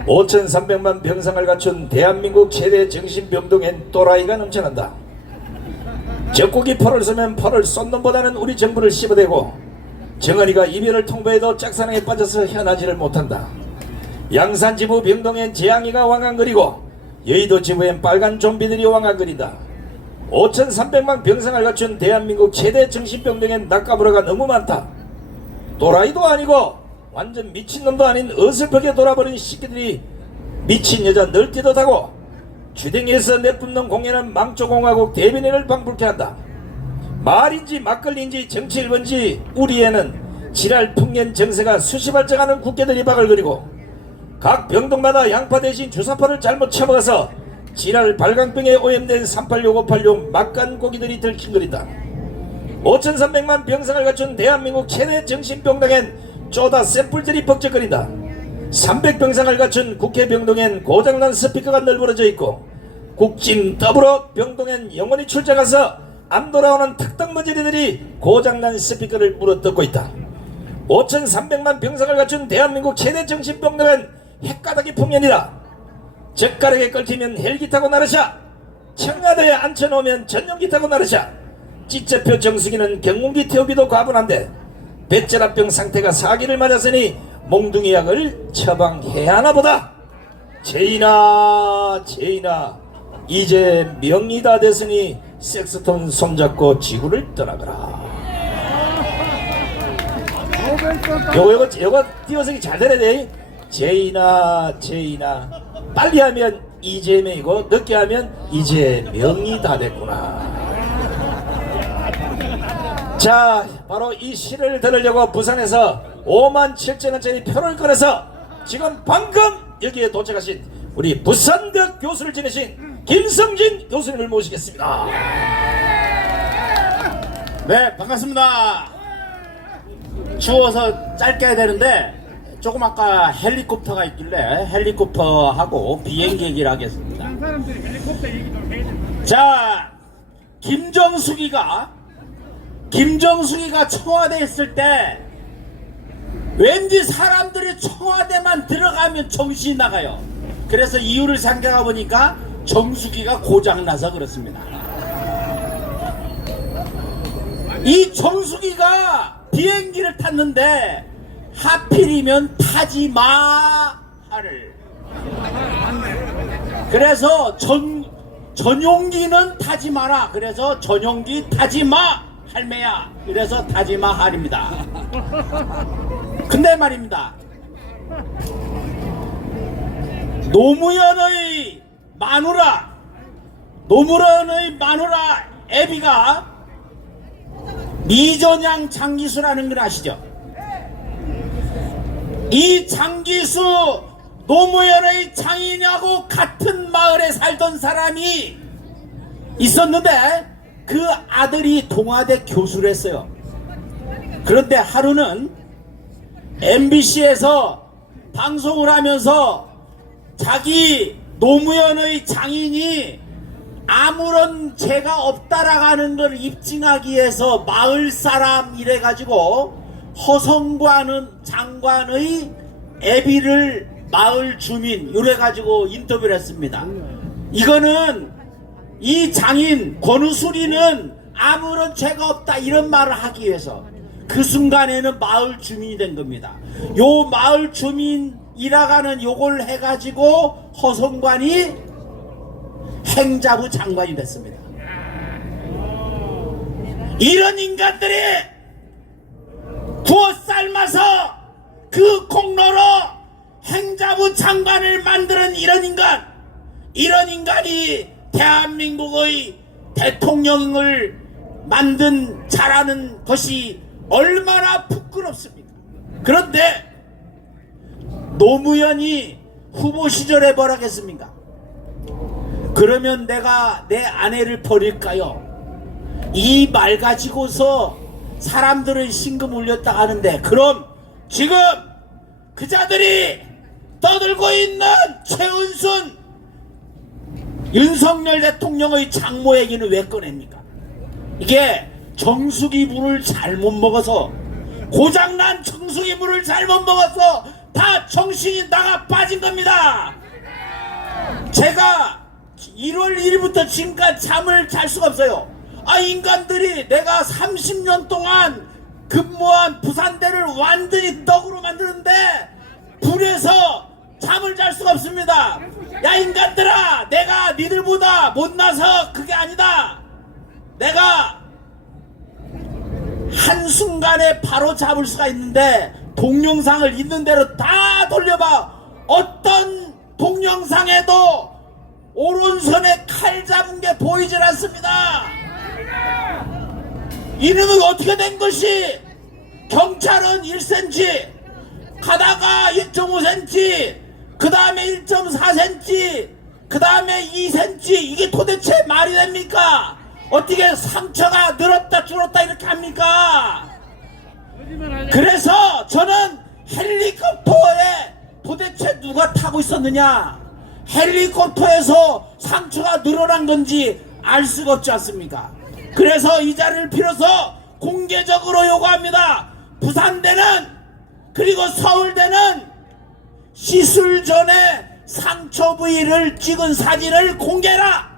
5,300만 병상을 갖춘 대한민국 최대 정신병동엔 또라이가 넘쳐난다. 적국이 팔을 쏘면 팔을 쏜 놈보다는 우리 정부를 씹어대고, 정은이가 이별을 통보해도 짝사랑에 빠져서 헤어나지를 못한다. 양산지부 병동엔 재앙이가 왕왕거리고 여의도 지부엔 빨간 좀비들이 왕왕거린다. 5,300만 병상을 갖춘 대한민국 최대 정신병동엔 낙가불화가 너무 많다. 또라이도 아니고 완전 미친놈도 아닌 어설프게 돌아버린 새끼들이 미친 여자 널뛰듯 하고 주댕이에서 내뿜는 공연은 망초공화국 대변인을 방불케 한다. 말인지 막걸리인지 정치 1번지 우리에는 지랄 풍년 정세가 수시발정하는 국회들이 바글거리고 각 병동마다 양파 대신 주사파를 잘못 처먹어서 지랄 발광병에 오염된 386, 586 막간 고기들이 들킨거린다. 5,300만 병상을 갖춘 대한민국 최대 정신병동엔 쪼다 샘플들이 벅적거린다. 300병상을 갖춘 국회병동엔 고장난 스피커가 널브러져 있고 국진 더불어 병동엔 영원히 출장가서 안 돌아오는 특等머저리들이 고장난 스피커를 물어뜯고 있다. 5,300만 병상을 갖춘 대한민국 최대 정신병동엔 헷가닥이 풍년이다. 젓가락에 걸치면 헬기 타고 나르샤, 청와대에 앉혀놓으면 전용기 타고 나르샤. 찌째표 정수기는 경운기 태우기도 과분한데 배째라병 상태가 사기를 맞았으니 몽둥이 약을 처방해야 하나보다. 제인아 이제 명이 다 됐으니 섹스톤 손잡고 지구를 떠나거라. 요거 띄어쓰기 잘 되네. 돼. 제인아 빨리 하면 이재명이고 늦게 하면 이제 명이 다 됐구나. 자, 바로 이 시를 들으려고 부산에서 57,000원짜리 표를 꺼내서 지금 방금 여기에 도착하신 우리 부산대학 교수를 지내신 김성진 교수님을 모시겠습니다. 네, 반갑습니다. 추워서 짧게 해야 되는데 조금 아까 헬리콥터가 있길래 헬리콥터하고 비행기 얘기를 하겠습니다. 자, 김정숙이가 청와대에 있을 때 왠지 사람들이 청와대만 들어가면 정신이 나가요. 그래서 이유를 생각해 보니까 정수기가 고장나서 그렇습니다. 이 정수기가 비행기를 탔는데 하필이면 타지마를, 그래서 전용기는 타지 마라. 그래서 전용기 타지마 할매야. 그래서 타지마 할입니다. 근데 말입니다, 노무현의 마누라 애비가 미전양 장기수라는 걸 아시죠? 이 장기수 노무현의 장인하고 같은 마을에 살던 사람이 있었는데 그 아들이 동아대 교수를 했어요. 그런데 하루는 MBC에서 방송을 하면서 자기 노무현의 장인이 아무런 죄가 없다라고 하는 걸 입증하기 위해서 마을 사람 이래가지고 허성관 장관의 애비를 마을 주민 이래가지고 인터뷰를 했습니다. 이거는 이 장인 권우수리는 아무런 죄가 없다 이런 말을 하기 위해서 그 순간에는 마을 주민이 된 겁니다. 요 마을 주민이라고 하는 요걸 해가지고 허성관이 행자부 장관이 됐습니다. 이런 인간들이 구워 삶아서 그 공로로 행자부 장관을 만드는 이런 인간이 대한민국의 대통령을 만든 자라는 것이 얼마나 부끄럽습니까? 그런데 노무현이 후보 시절에 뭐라 했습니까? 그러면 내가 내 아내를 버릴까요? 이 말 가지고서 사람들은 신금 울렸다 하는데, 그럼 지금 그자들이 떠들고 있는 최은순 윤석열 대통령의 장모 얘기는 왜 꺼냅니까? 이게 정수기 물을 잘못 먹어서, 고장난 정수기 물을 잘못 먹어서 다 정신이 나가 빠진 겁니다. 제가 1월 1일부터 지금까지 잠을 잘 수가 없어요. 인간들이 내가 30년 동안 근무한 부산대를 완전히 떡으로 만드는데 불에서 잠을 잘 수가 없습니다. 야, 인간들아, 내가 니들보다 못나서 그게 아니다. 내가 한순간에 바로 잡을 수가 있는데 동영상을 있는 대로 다 돌려봐. 어떤 동영상에도 오른손에 칼 잡은 게 보이질 않습니다. 이놈은 어떻게 된 것이? 경찰은 1cm, 가다가 1.5cm, 그 다음에 1.4cm, 그 다음에 2cm. 이게 도대체 말이 됩니까? 어떻게 상처가 늘었다 줄었다 이렇게 합니까? 그래서 저는 헬리콥터에 도대체 누가 타고 있었느냐, 헬리콥터에서 상처가 늘어난 건지 알 수가 없지 않습니까? 그래서 이 자리를 빌어서 공개적으로 요구합니다. 부산대는, 그리고 서울대는 시술 전에 상처 부위를 찍은 사진을 공개해라!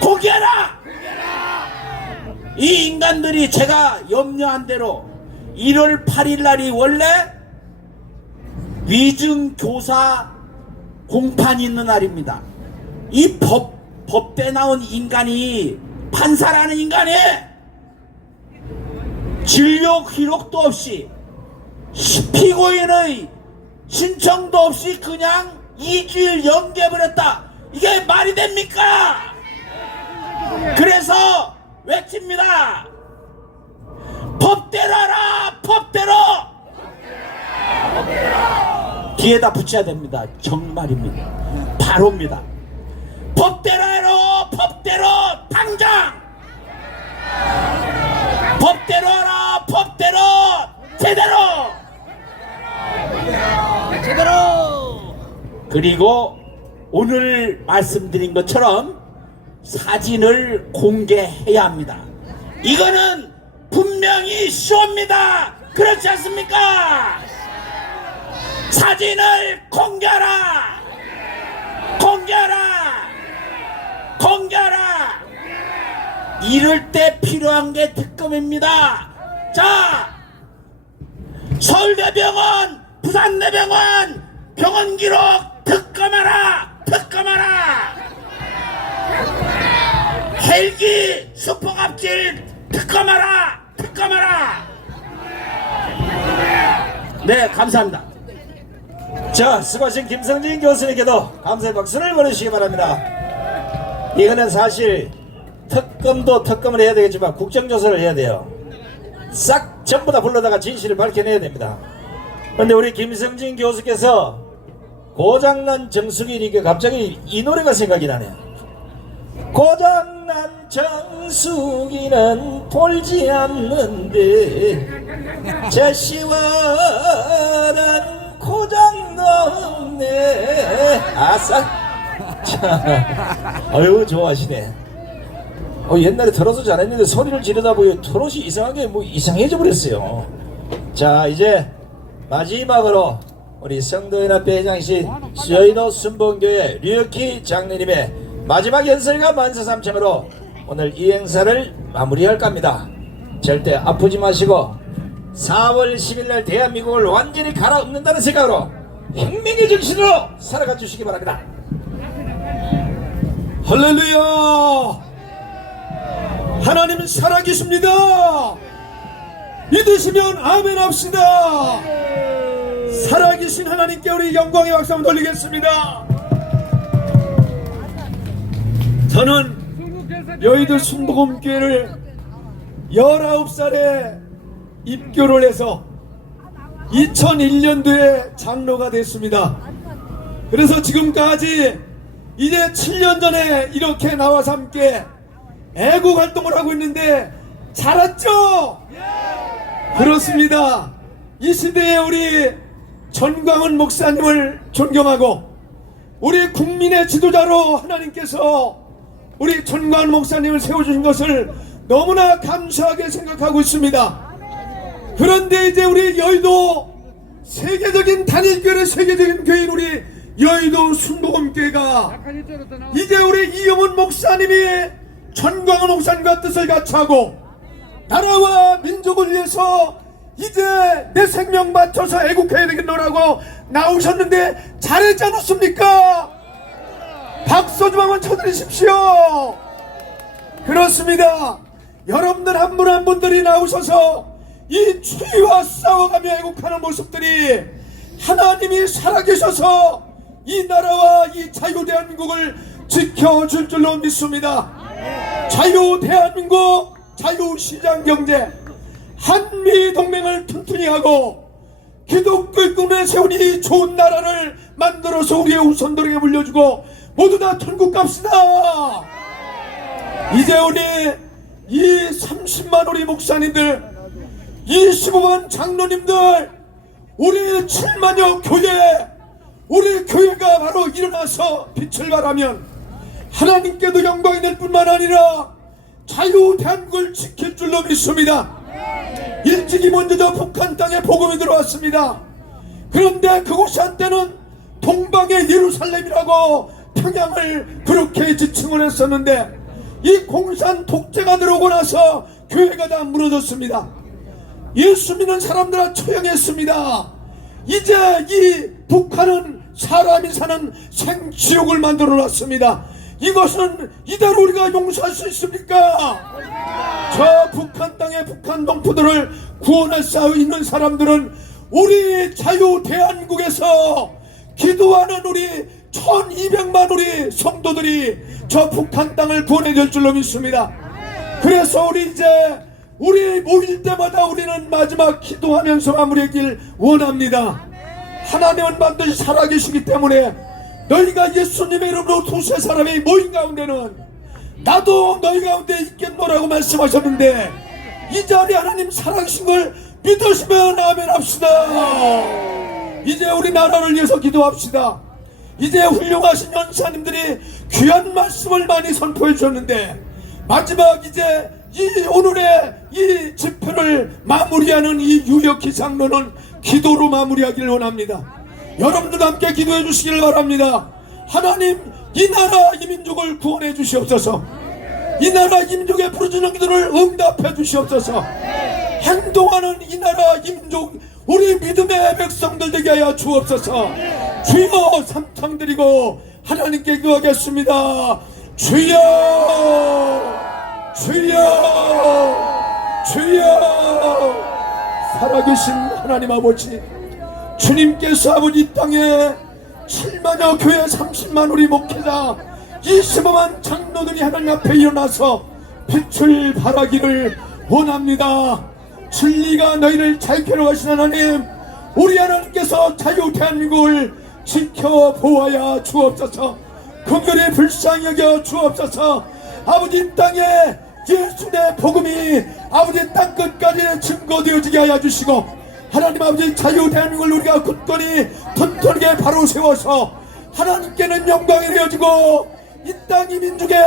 공개해라! 이 인간들이 제가 염려한 대로 1월 8일 날이 원래 위증교사 공판이 있는 날입니다. 이 법대 나온 인간이, 판사라는 인간이 진료 기록도 없이 피고인의 신청도 없이 그냥 2주일 연기해버렸다. 이게 말이 됩니까? 그래서 외칩니다. 법대로 하라! 법대로! 뒤에다 붙여야 됩니다. 정말입니다. 바로입니다. 법대로 해라! 법대로! 당장! 법대로 하라! 법대로! 제대로! 제대로! 그리고 오늘 말씀드린 것처럼 사진을 공개해야 합니다. 이거는 분명히 쇼입니다. 그렇지 않습니까? 사진을 공개하라! 공개하라! 공개하라! 이럴 때 필요한 게 특검입니다. 자, 서울대병원, 부산대병원 병원 기록 특검하라! 특검하라! 헬기 수포갑질 특검하라! 특검하라! 네, 감사합니다. 자, 수고하신 김성진 교수님께도 감사의 박수를 보내주시기 바랍니다. 이거는 사실 특검도 특검을 해야 되겠지만 국정조사를 해야 돼요. 싹 전부 다 불러다가 진실을 밝혀내야 됩니다. 그런데 우리 김성진 교수께서 고장난 정수기니까 갑자기 이 노래가 생각이 나네요. 고장난 정수기는 돌지 않는데 제 시원한 고장도 없네. 아싸. 아유, 좋아하시네. 옛날에 트로트 잘했는데 소리를 지르다 보니 트롯이 이상하게 이상해져 버렸어요. 자, 이제 마지막으로 우리 성도연합회 회장이신 여의도 순복음교회 류혁희 장로님의 마지막 연설과 만세 삼창으로 오늘 이 행사를 마무리할까 합니다. 절대 아프지 마시고 4월 10일날 대한민국을 완전히 갈아엎는다는 생각으로 혁명의 정신으로 살아가 주시기 바랍니다. 할렐루야! 하나님은 살아계십니다. 믿으시면 아멘 합시다. 살아계신 하나님께 우리 영광의 박수 한번 돌리겠습니다. 저는 여의도 순복음교회를 19살에 입교를 해서 2001년도에 장로가 됐습니다. 그래서 지금까지 이제 7년 전에 이렇게 나와서 함께 애국 활동을 하고 있는데 잘 왔죠? 그렇습니다. 이 시대에 우리 전광훈 목사님을 존경하고 우리 국민의 지도자로 하나님께서 우리 전광훈 목사님을 세워주신 것을 너무나 감사하게 생각하고 있습니다. 그런데 이제 우리 여의도 세계적인 단일교회, 세계적인 교회인 우리 여의도 순복음교회가 이제 우리 이영훈 목사님이 전광훈 목사님과 뜻을 같이하고 나라와 민족을 위해서 이제 내 생명 바쳐서 애국해야 되겠노라고 나오셨는데 잘했지 않았습니까? 박수 좀 한번 쳐드리십시오. 그렇습니다. 여러분들 한 분 한 분들이 나오셔서 이 추위와 싸워가며 애국하는 모습들이 하나님이 살아계셔서 이 나라와 이 자유 대한민국을 지켜줄 줄로 믿습니다. 자유 대한민국, 자유 시장경제, 한미 동맹을 튼튼히 하고 기독교의 꿈에 세운 이 좋은 나라를 만들어서 우리의 후손들에게 물려주고 모두 다 천국 갑시다. 이제 우리 이 30만 우리 목사님들, 25만 장로님들, 우리 7만여 교회, 우리 교회가 바로 일어나서 빛을 발하면 하나님께도 영광이 될 뿐만 아니라 자유 대한민국을 지킬 줄로 믿습니다. 일찍이 먼저 저 북한 땅에 복음이 들어왔습니다. 그런데 그곳이 한때는 동방의 예루살렘이라고 평양을 그렇게 지칭을 했었는데 이 공산 독재가 들어오고 나서 교회가 다 무너졌습니다. 예수 믿는 사람들아 처형했습니다. 이제 이 북한은 사람이 사는 생지옥을 만들어 놨습니다. 이것은 이대로 우리가 용서할 수 있습니까? 저 북한 땅의 북한 동포들을 구원할 수 있는 사람들은 우리 자유 대한민국에서 기도하는 우리 1200만 우리 성도들이 저 북한 땅을 구원해 줄 줄로 믿습니다. 그래서 우리 이제 우리 모일 때마다 우리는 마지막 기도하면서 마무리하길 원합니다. 하나님은 반드시 살아계시기 때문에 너희가 예수님의 이름으로 두세 사람이 모인 가운데는 나도 너희 가운데 있겠노라고 말씀하셨는데 이 자리에 하나님 살아계신 걸 믿으시면 아멘 합시다. 이제 우리 나라를 위해서 기도합시다. 이제 훌륭하신 연사님들이 귀한 말씀을 많이 선포해 주셨는데 마지막 이제 오늘의 이 집회를 마무리하는 이 유혁희 장로는 기도로 마무리하기를 원합니다. 여러분들 함께 기도해 주시기를 바랍니다. 하나님, 이 나라 이 민족을 구원해 주시옵소서. 이 나라 이 민족의 부르짖는 기도를 응답해 주시옵소서. 행동하는 이 나라 이 민족 우리 믿음의 백성들 되게 하여 주옵소서. 주여 삼창드리고 하나님께 기도하겠습니다. 주여, 주여, 주여. 살아계신 하나님 아버지, 주님께서 아버지 이 땅에 7만여 교회 30만 우리 목회자 25만 장로들이 하나님 앞에 일어나서 빛을 발하기를 원합니다. 진리가 너희를 잘 괴로워하신 하나님, 우리 하나님께서 자유 대한민국을 지켜보아야 주옵소서. 긍휼히 불쌍히 여겨 주옵소서. 아버지 이 땅에 예수의 복음이 아버지 땅 끝까지 증거되어지게 하여 주시고 하나님 아버지 자유 대한민국을 우리가 굳건히 튼튼하게 바로 세워서 하나님께는 영광이 되어지고 이 땅 이 민족의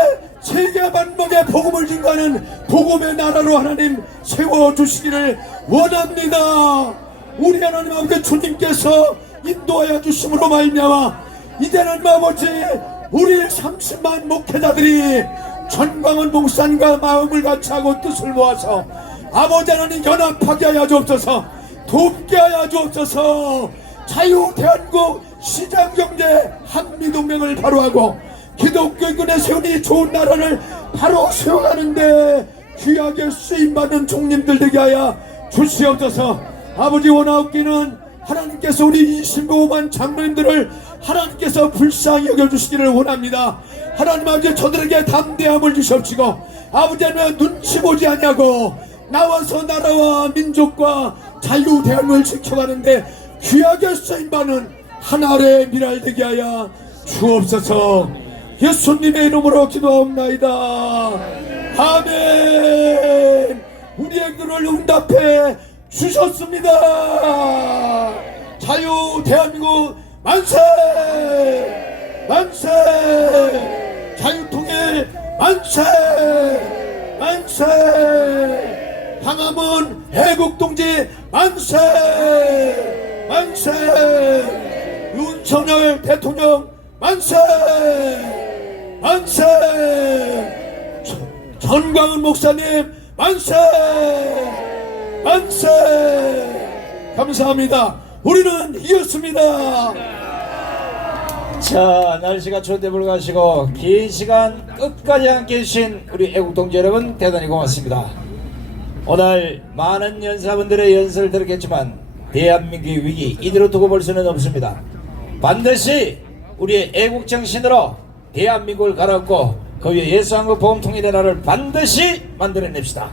세계 만국의 복음을 증거하는 복음의 나라로 하나님 세워주시기를 원합니다. 우리 하나님 아버지 주님께서 인도하여 주심으로 말미암아 이제는 아버지 우리 30만 목회자들이 전광훈 목사님과 마음을 같이하고 뜻을 모아서 아버지 하나님 연합하게 하여 주옵소서. 돕게 하여 주옵소서. 자유 대한민국 시장경제 한미동맹을 바로하고 기독교인권에 세운 이 좋은 나라를 바로 세워가는데 귀하게 쓰임받는 종님들 되게 하여 주시옵소서. 아버지 원하옵기는 하나님께서 우리 25만 장로님들을 하나님께서 불쌍히 여겨주시기를 원합니다. 하나님 아버지 저들에게 담대함을 주시옵시고 아버지 하나님 눈치 보지 않냐고 나와서 나라와 민족과 자유 대한민국을 지켜가는데 귀하게 쓰임받는 하나의 미랄 되게 하여 주옵소서. 예수님의 이름으로 기도하옵나이다. 아멘. 우리의 기도를 응답해 주셨습니다. 자유 대한민국 만세. 만세! 자유통일 만세! 만세! 항암은 애국동지 만세! 만세! 윤석열 대통령 만세! 만세! 전광훈 목사님 만세! 만세! 감사합니다. 우리는 이겼습니다. 자, 날씨가 추운데 불구하고 긴 시간 끝까지 함께 해주신 우리 애국동지 여러분 대단히 고맙습니다. 오늘 많은 연사분들의 연설을 들었겠지만 대한민국의 위기 이대로 두고 볼 수는 없습니다. 반드시 우리의 애국정신으로 대한민국을 갈아엎고 그 위에 예수한국 복음통일의 나라를 반드시 만들어냅시다.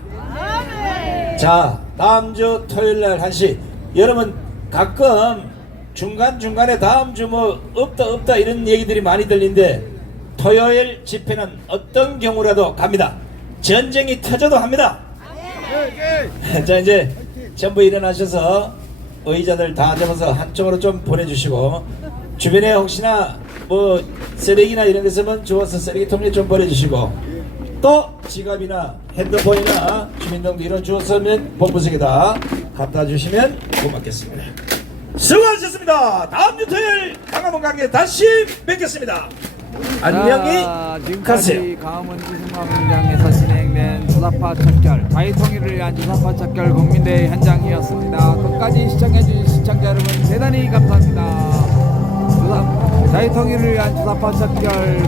자, 다음 주 토요일날 1시 여러분 가끔 중간중간에 다음 주 뭐 없다 이런 얘기들이 많이 들리는데 토요일 집회는 어떤 경우라도 갑니다. 전쟁이 터져도 합니다. 자, 이제 전부 일어나셔서 의자들 다 잡아서 한쪽으로 좀 보내주시고 주변에 혹시나 뭐 쓰레기나 이런 거 있으면 주워서 쓰레기통에 좀 버려주시고 또 지갑이나 핸드폰이나 주민등록 이런 주웠으면 본부석에다 갖다 주시면 고맙겠습니다. 수고하셨습니다. 다음 주 토요일 강화문 강에 다시 뵙겠습니다. 안녕히 가세요. 지금까지 강화문 이승만공장에서 진행된 주사파 척결, 자유통일을 위한 주사파 척결 국민대회 현장이었습니다. 끝까지 시청해주신 시청자 여러분 대단히 감사합니다. 자유통일을 위한 주사파 척결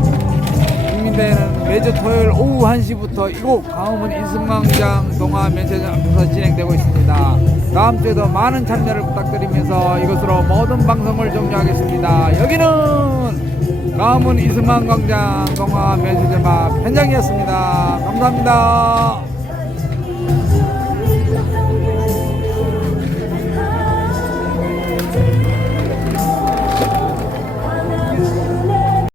국민대회는 매주 토요일 오후 1시부터 이곳 강화문 이승만공장 동아면세점 앞에서 진행되고 있습니다. 다음 주에도 많은 참여를 부탁드리면서 이것으로 모든 방송을 종료하겠습니다. 여기는 강화문 이승만광장 동아면세점 앞 현장이었습니다. 감사합니다.